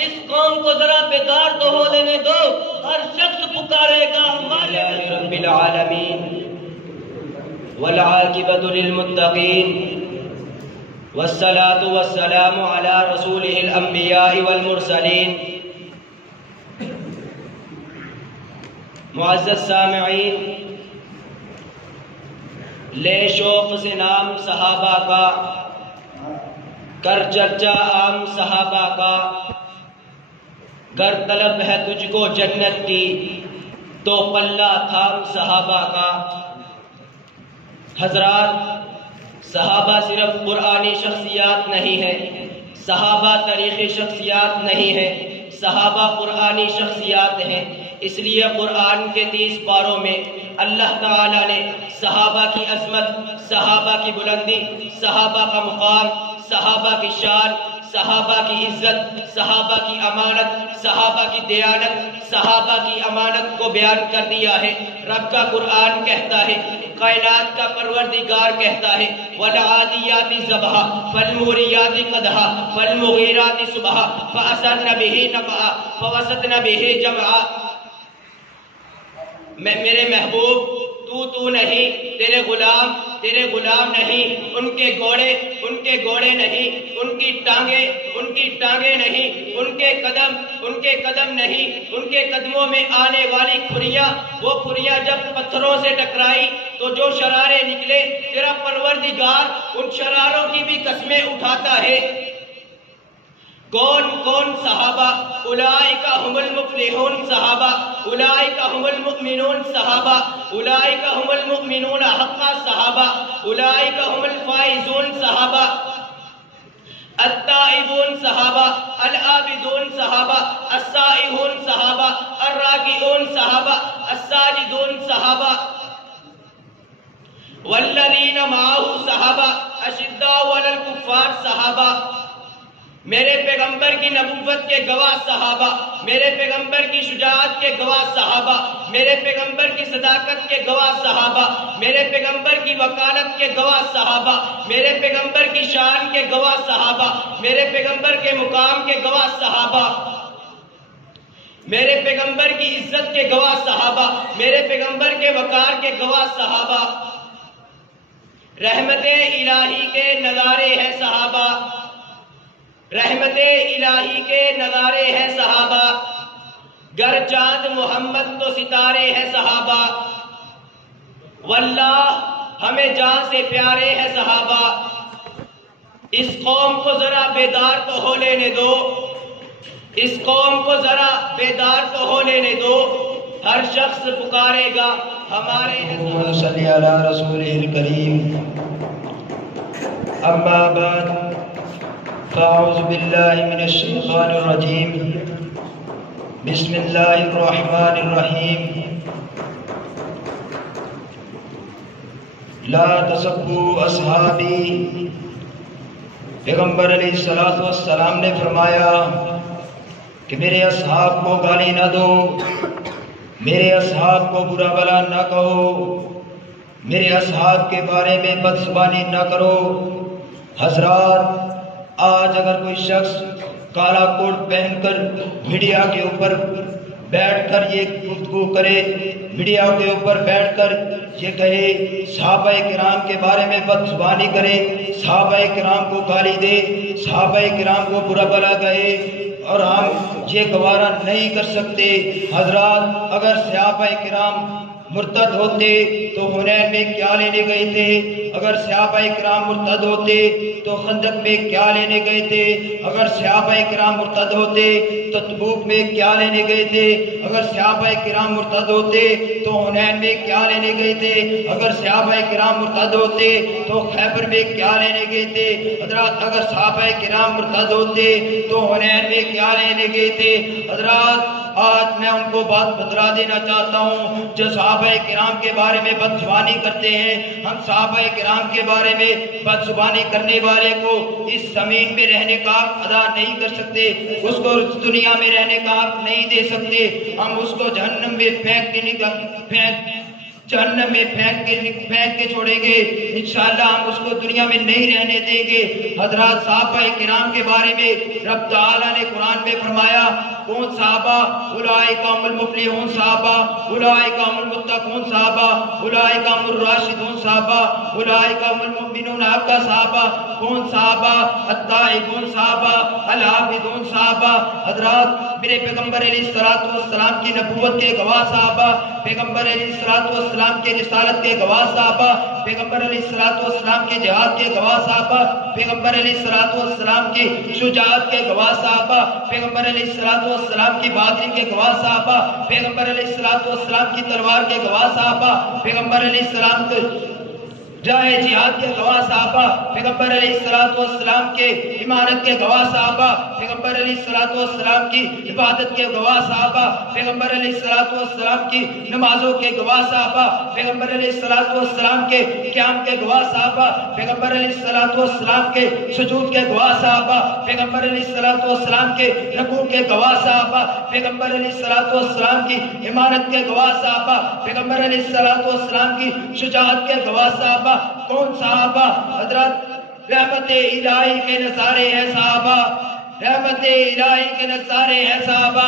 اس قوم کو ذرا بیدار تو ہو لینے دو، ہر شخص پکارے گا ہمارے رب العالمین والعاقبۃ للمتقین والصلاة والسلام على رسوله الانبیاء والمرسلین. معزز سامعین، لے شوق سے نام صحابہ کا، کر چرچا عام صحابہ کا. گر طلب ہے تجھ کو جنت کی تو پلہ تھام صحابہ کا. حضرات، صحابہ صرف قرآنی شخصیات نہیں ہیں، صحابہ تاریخی شخصیات نہیں ہیں، صحابہ قرآنی شخصیات ہیں. اس لیے قرآن کے 30 پاروں میں اللہ تعالیٰ نے صحابہ کی عظمت، صحابہ کی بلندی، صحابہ کا مقام، صحابہ کی شان، صحابہ کی عزت، صحابہ کی امانت، صحابہ کی دیانت، صحابہ کی امانت کو بیان کر دیا ہے. رب کا قرآن کہتا ہے، کائنات کا پروردگار کہتا ہے، وَالْعَادِيَاتِ ضَبْحًا فَالْمُورِيَاتِ قَدْحًا فَالْمُغِيرَاتِ صُبْحًا فَأَثَرْنَ بِهِ نَقْعًا فَوَسَطْنَ بِهِ جَمْعًا. میرے محبوب، تو نہیں، تیرے غلام نہیں، ان کے گھوڑے نہیں، ان کی ٹانگیں نہیں، ان کے قدم نہیں، ان کے قدموں میں آنے والی کھریاں، وہ کھریاں جب پتھروں سے ٹکرائی تو جو شرارے نکلے، تیرا پروردگار ان شراروں کی بھی قسمیں اٹھاتا ہے. کون صحابہ؟ اولئک هم المفلحون صحابہ، اولئک هم المؤمنون صحابہ، اولئک هم المؤمنون حقا صحابہ، اولئک هم الفائزون صحابہ. التائبون صحابہ، العابدون صحابہ، السائحون صحابہ، الراکعون صحابہ، الساجدون صحابہ. والذین معه صحابہ، اشداء علی الکفار صحابہ. میرے پیغمبر کی نبوت کے گواہ صحابہ، میرے پیغمبر کی شجاعت کے گواہ صحابہ، میرے پیغمبر کی صداقت کے گواہ صحابہ، میرے پیغمبر کی وکالت کے گواہ صحابہ، میرے پیغمبر کی شان کے گواہ صحابہ، میرے پیغمبر کے مقام کے گواہ صحابہ، میرے پیغمبر کی عزت کے گواہ صحابہ، میرے پیغمبر کے وقار کے گواہ صحابہ. رحمت الہی کے نظارے ہیں صحابہ، رحمت الہی کے نظارے ہیں صحابہ. گر چاند محمد تو ستارے ہیں صحابہ. واللہ ہمیں جان سے پیارے ہیں صحابہ. اس قوم کو ذرا بیدار تو ہو لینے دو، اس قوم کو ذرا بیدار تو ہو لینے دو، ہر شخص پکارے گا ہمارے. اللہم صلی علی رسولہ الکریم. اما بعد فاعوذ باللہ من الشیطان الرجیم. بسم اللہ الرحمن الرحیم. لا تسبوا اصحابی. پیغمبر علیہ السلام نے فرمایا کہ میرے اصحاب کو گالی نہ دو، میرے اصحاب کو برا بلا نہ کہو، میرے اصحاب کے بارے میں بدزبانی نہ کرو. حضرات، آج اگر کوئی شخص کالا کوٹ پہن کر میڈیا کے اوپر بیٹھ کر یہ گفتگو کرے، میڈیا کے اوپر بیٹھ کر یہ کہے، صحابہ کرام کے بارے میں بدزبانی کرے، صحابہ کرام کو گالی دے، صحابہ کرام کو برا بلا کہے، اور ہم یہ گوارا نہیں کر سکتے. حضرات، اگر صحابہ کرام مرتد ہوتے تو حنین میں کیا لینے گئے تھے؟ اگر صحابہ کرام مرتد ہوتے تو خندق میں کیا لینے گئے تھے؟ اگر صحابہ کرام مرتد ہوتے تو تبوک میں کیا لینے گئے تھے؟ اگر صحابہ کرام مرتد ہوتے تو حنین میں کیا لینے گئے تھے؟ اگر صحابہ کرام مرتد ہوتے تو خیبر میں کیا لینے گئے تھے؟ حضرات اگر صحابہ کرام مرتد ہوتے تو حنین میں کیا لینے گئے تھے؟ حضرات آج میں ان کو بات بتلا دینا چاہتا ہوں جو صحابہ کرام کے بارے میں بدزبانی کرتے ہیں۔ ہم صحابہ کرام کے بارے میں بدزبانی کرنے والے کو اس زمین میں رہنے کا حق ادا نہیں کر سکتے، اس کو دنیا میں رہنے کا حق نہیں دے سکتے۔ ہم اس کو جہنم میں پھینک کے چھوڑیں گے، انشاءاللہ ہم اس کو دنیا میں نہیں رہنے دیں گے۔ حضرات صحابہ کرام کے بارے میں رب تعالیٰ نے قرآن میں فرمایا کون صحابہ؟ اولئک هم المفلحون صحابہ، اولئک هم المتقون صحابہ، اولئک هم الراشدون صحابہ، اولئک هم المؤمنون حقا صحابہ۔ کون صحابہ؟ التائبون صحابہ، العابدون صحابہ۔ حضرات میرے پیغمبر علیہ الصلوۃ والسلام کی نبوت کے گواہ صحابہ، پیغمبر علیہ الصلوۃ والسلام کے رسالت کے گواہ صحابہ، پیغمبر علیہ الصلوۃ والسلام کے جہاد کے گواہ صحابہ، پیغمبر علیہ الصلوۃ والسلام کی شجاعت کے گواہ صحابہ، پیغمبر علیہ الصلوۃ والسلام کی بہادری کے گواہ صحابہ، پیغمبر علیہ الصلوۃ والسلام کی تلوار کے گواہ صحابہ، پیغمبر علیہ السلام کے جاہ جہاد کے گواہ صحابہ، پیغمبر علیہ الصلوۃ والسلام کے امانت کے گواہ صحابہ، پیغمبر علیہ الصلوۃ والسلام کی عبادت کے گواہ صحابہ، پیغمبر علیہ الصلوۃ والسلام کی نمازوں کے گواہ صحابہ، پیغمبر علیہ الصلوۃ والسلام کے قیام کے گواہ صحابہ، پیغمبر علیہ الصلوۃ والسلام کے سجود کے گواہ صحابہ، پیغمبر علیہ الصلوۃ والسلام کے رکوع کے گواہ صحابہ، پیغمبر علیہ الصلوۃ والسلام کی امانت کے گواہ صحابہ، پیغمبر علیہ الصلوۃ والسلام کی شجاعت کے گواہ صحابہ۔ کون صحابہ؟ حضرت رحمت الہی کے نظارے ہیں صحابہ، رحمت الہی کے نظارے ہیں صحابہ،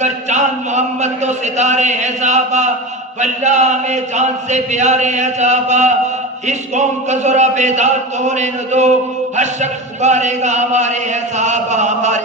گر چاند محمد تو ستارے ہیں صحابہ، واللہ میں چاند سے پیارے ہیں صحابہ۔ اس قوم کا ذرا بیدار تو ہونے نہ دو، ہر شخص پکارے گا ہمارے ہیں صحابہ، ہمارے